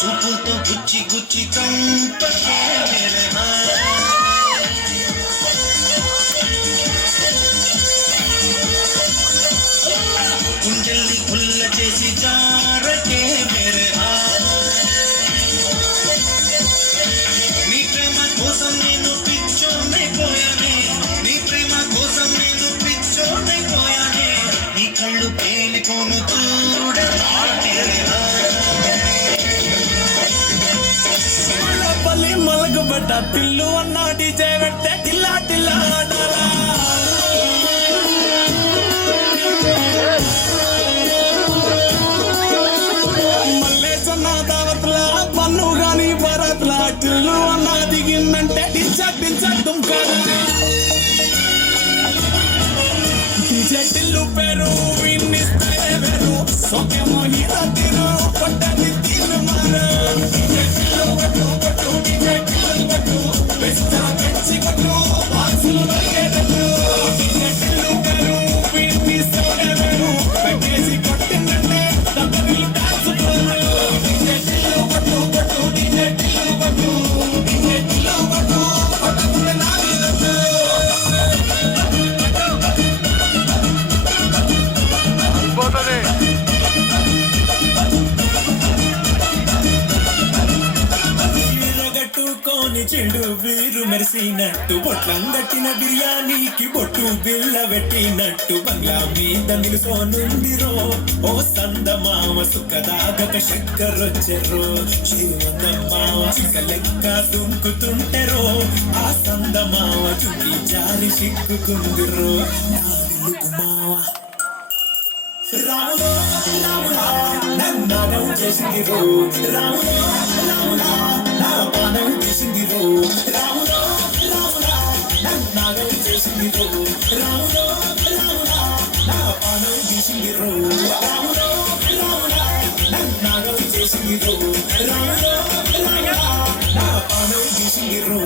చూపులతో గుచ్చి గుచ్చి చంపకే మేరే గుండెల్ని గుల్ల చేసి జారకే మేరే నీ ప్రేమ కోసం నేను పిచ్చోనైపోయానే, నీ ప్రేమ కోసం నేను పిచ్చోనైపోయానే. నీ కళ్ళు పేలిపోను చూడరాటే పల్లి మొలక బట్ట పిల్లు అన్న డీజే పెడితే టిల్లా టిల్లా ఆడాలా. మల్లేసన్న దావత్ల పన్ను గాని భరత్ల టిల్లు అన్న దిగిందంటే టించక్ టించక్ దుంకాడా. టిల్లు పేరు విన్నిస్తే వేరు సోకేమో హీరో తీరు పట్టని తీరు మారు. పోతుంది మెరిసినట్టు బొట్లం కట్టిన బిర్యానీకి బొట్టు బిల్ల పెట్టినట్టు బంగ్లా మీద నిలుసోనుందిరో ఓ సందమామ సుఖదాగక చక్కరొచ్చెరో శ్రీమందమ్మావ చిక్క లెక్క దుంకుతుంటెరో ఆ సందమావ చుట్టి జారి సిక్కుకుందిరో మావ రాములో రాములా నన్నాగం చేసిందిరో రాములో రాములా నా పానం చేసిందిరో రాములో రాములా నన్నాగం చేసిందిరో రాములో రాములా నా పానం చేసిందిరో రాములో రాములా నన్నాగం చేసిందిరో రాములో రాములా నా పానం చేసిందిరో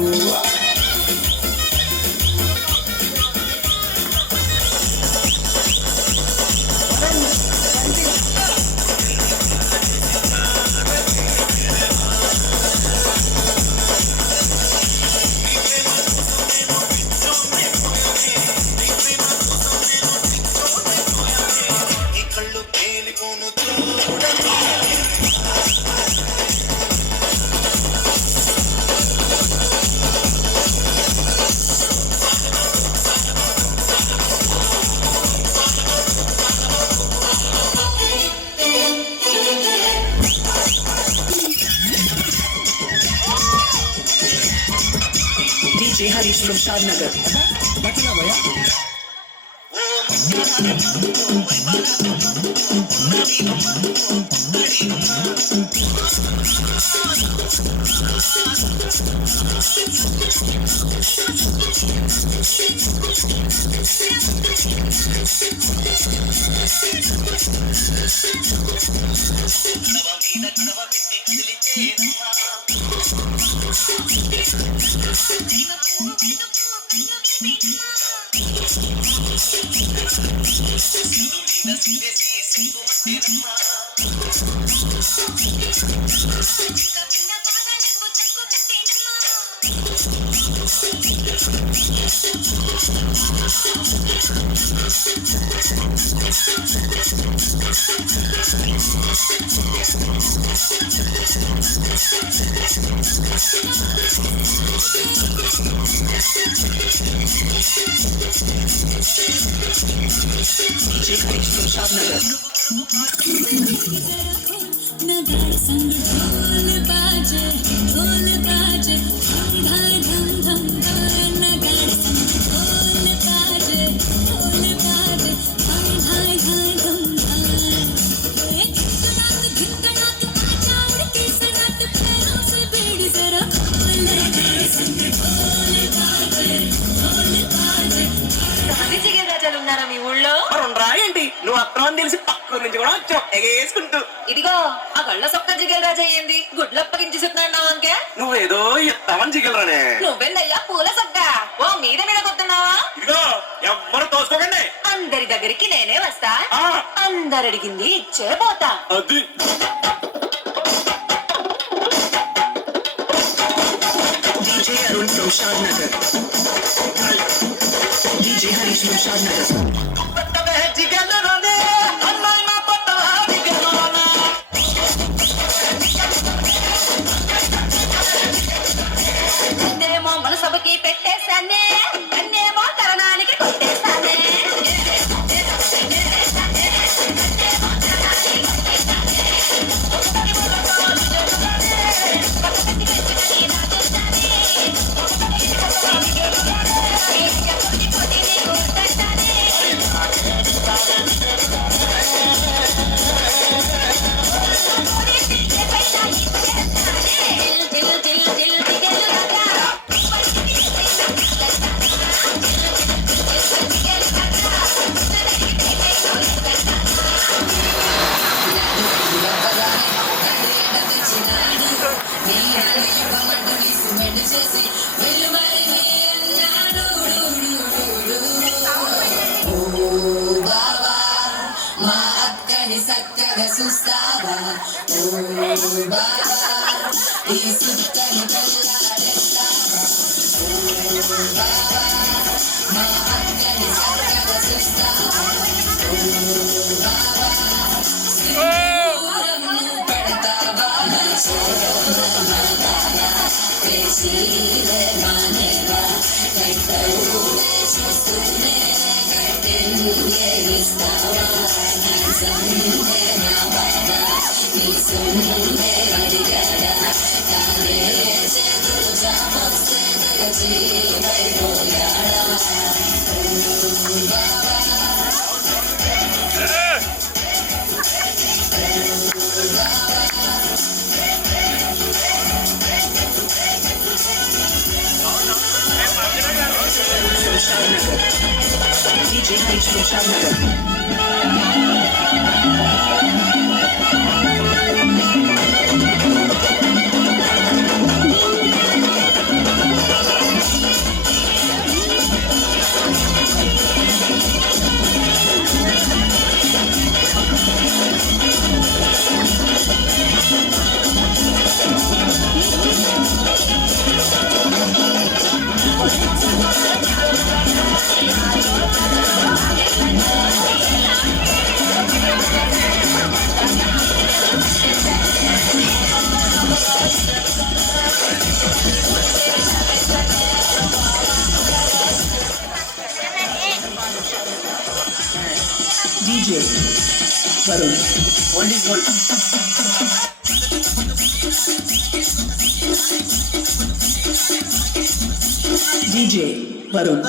DJ Harish from Shadnagar. DJ Harish from Shadnagar. ఉన్నారా మీ ఊళ్ళో ఏంటి నువ్వు అత్రం తెలిసి పక్క నుంచి కూడా వచ్చావు ఎగేసుకుంటూ ఇదిగో ఆ గళ్ళ సొక్క జిగేల్ రాజా ఏంది గుడ్లు అప్పగించి చెప్తున్నావు అంకే నువ్వేదో ఇస్తామని జిగలరానే నువ్వెందయ్యా పూల సొక్క ఓ మీద మీద కొడుతున్నావా ఇదిగో ఎవ్వరు తోసుకోకండి అందరి దగ్గరికి నేనే వస్తా అందరు అడిగింది ఇచ్చే పోతా అది DJ Arun from Shadnagar. DJ Harish from Shadnagar. నేనేమో మనసభకి పెట్టేశానే అన్నేమో తరణానికి కొట్టేశానే చక్కగా చూస్తావా ఓ బాబా ఈ సుత్తని పెళ్ళాడెత్తావా ఓ బాబా మా అక్కని చక్కగా చూస్తావా ఓ బాబా సింధూరము పెడతావా నా చేతుల మాతారా చేసిలే మానే from Shadnagar. DJ Harish from Shadnagar. DJ Varun. What is gold? DJ Varun.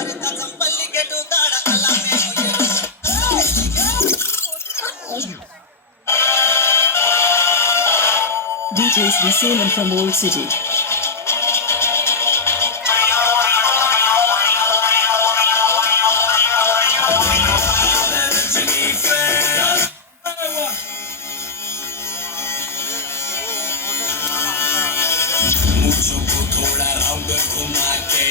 DJ Sri Salem from Old City. मुझको थोड़ा राउंड घुमा के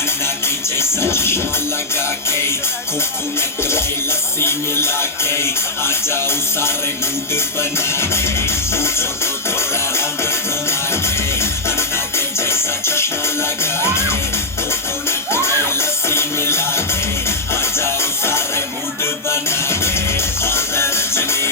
अन्ना की जैसा चश्मा लगा के कोकोनट में लस्सी मिला के आ जाओ सारे मूड बना के मुझको थोड़ा राउंड घुमा के अन्ना की जैसा चश्मा लगा के कोकोनट में लस्सी मिला के आ जाओ सारे मूड बना के और रजनी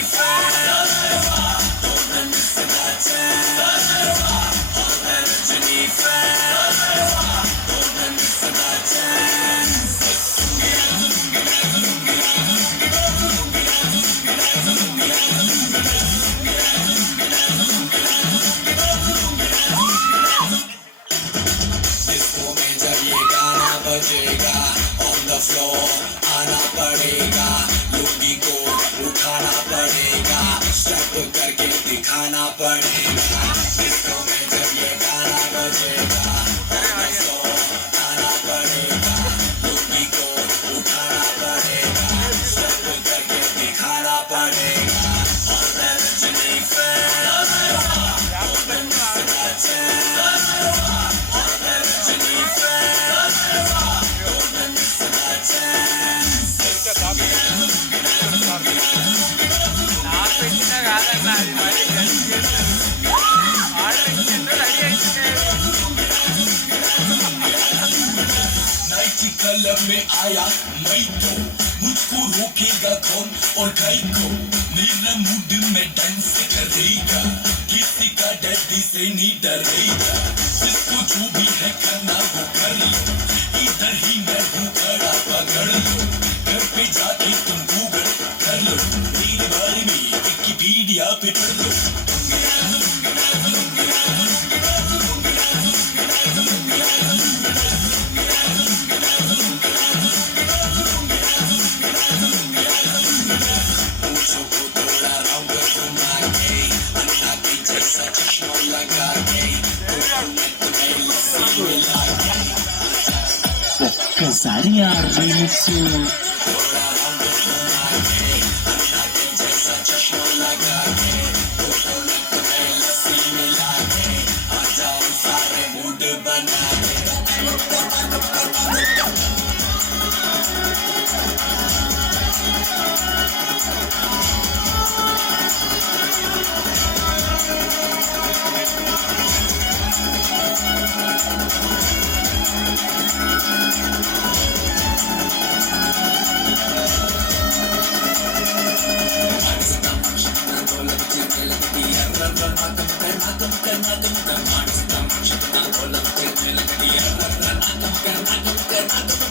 बजेगा ऑन द फ्लोर आना पड़ेगा लुंगी को उठाना पड़ेगा स्टेप करके दिखाना पड़ेगा डिस्को में जब ये गाना बजेगा ऑन द फ्लोर आना पड़ेगा लुंगी को उठाना पड़ेगा स्टेप करके दिखाना पड़ेगा और रजनी नाइटी कलर में आया मैं तो मुझको रोकेगा कौन और कई को मेरा मूड में डांस करेगा किसी का डैडी से नहीं डरेगा जिसको जो भी है करना वो कर लो इधर ही मैं हूँ खड़ा पकड़ लो घर पे जाके तुम गूगल कर लो मेरे बारे में विकिपीडिया पे पढ़ लो ఒక్కసారి ఆ రీమిక్స్ Nakum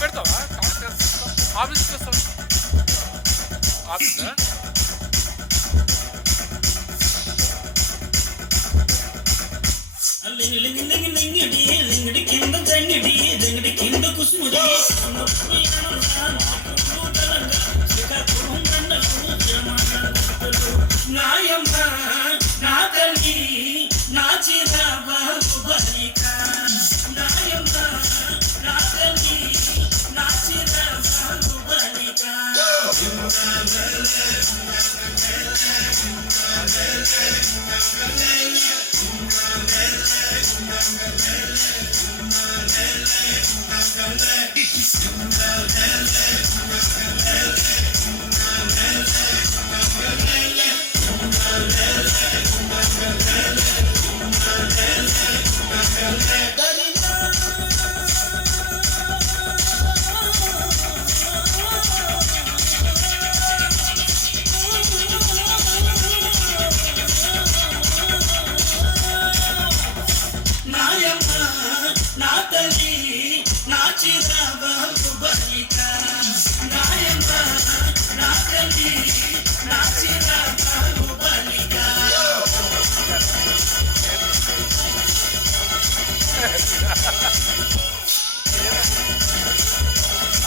పెడతావా ఆఫీస్కి వస్తాం ఆఫీస్లో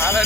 అలా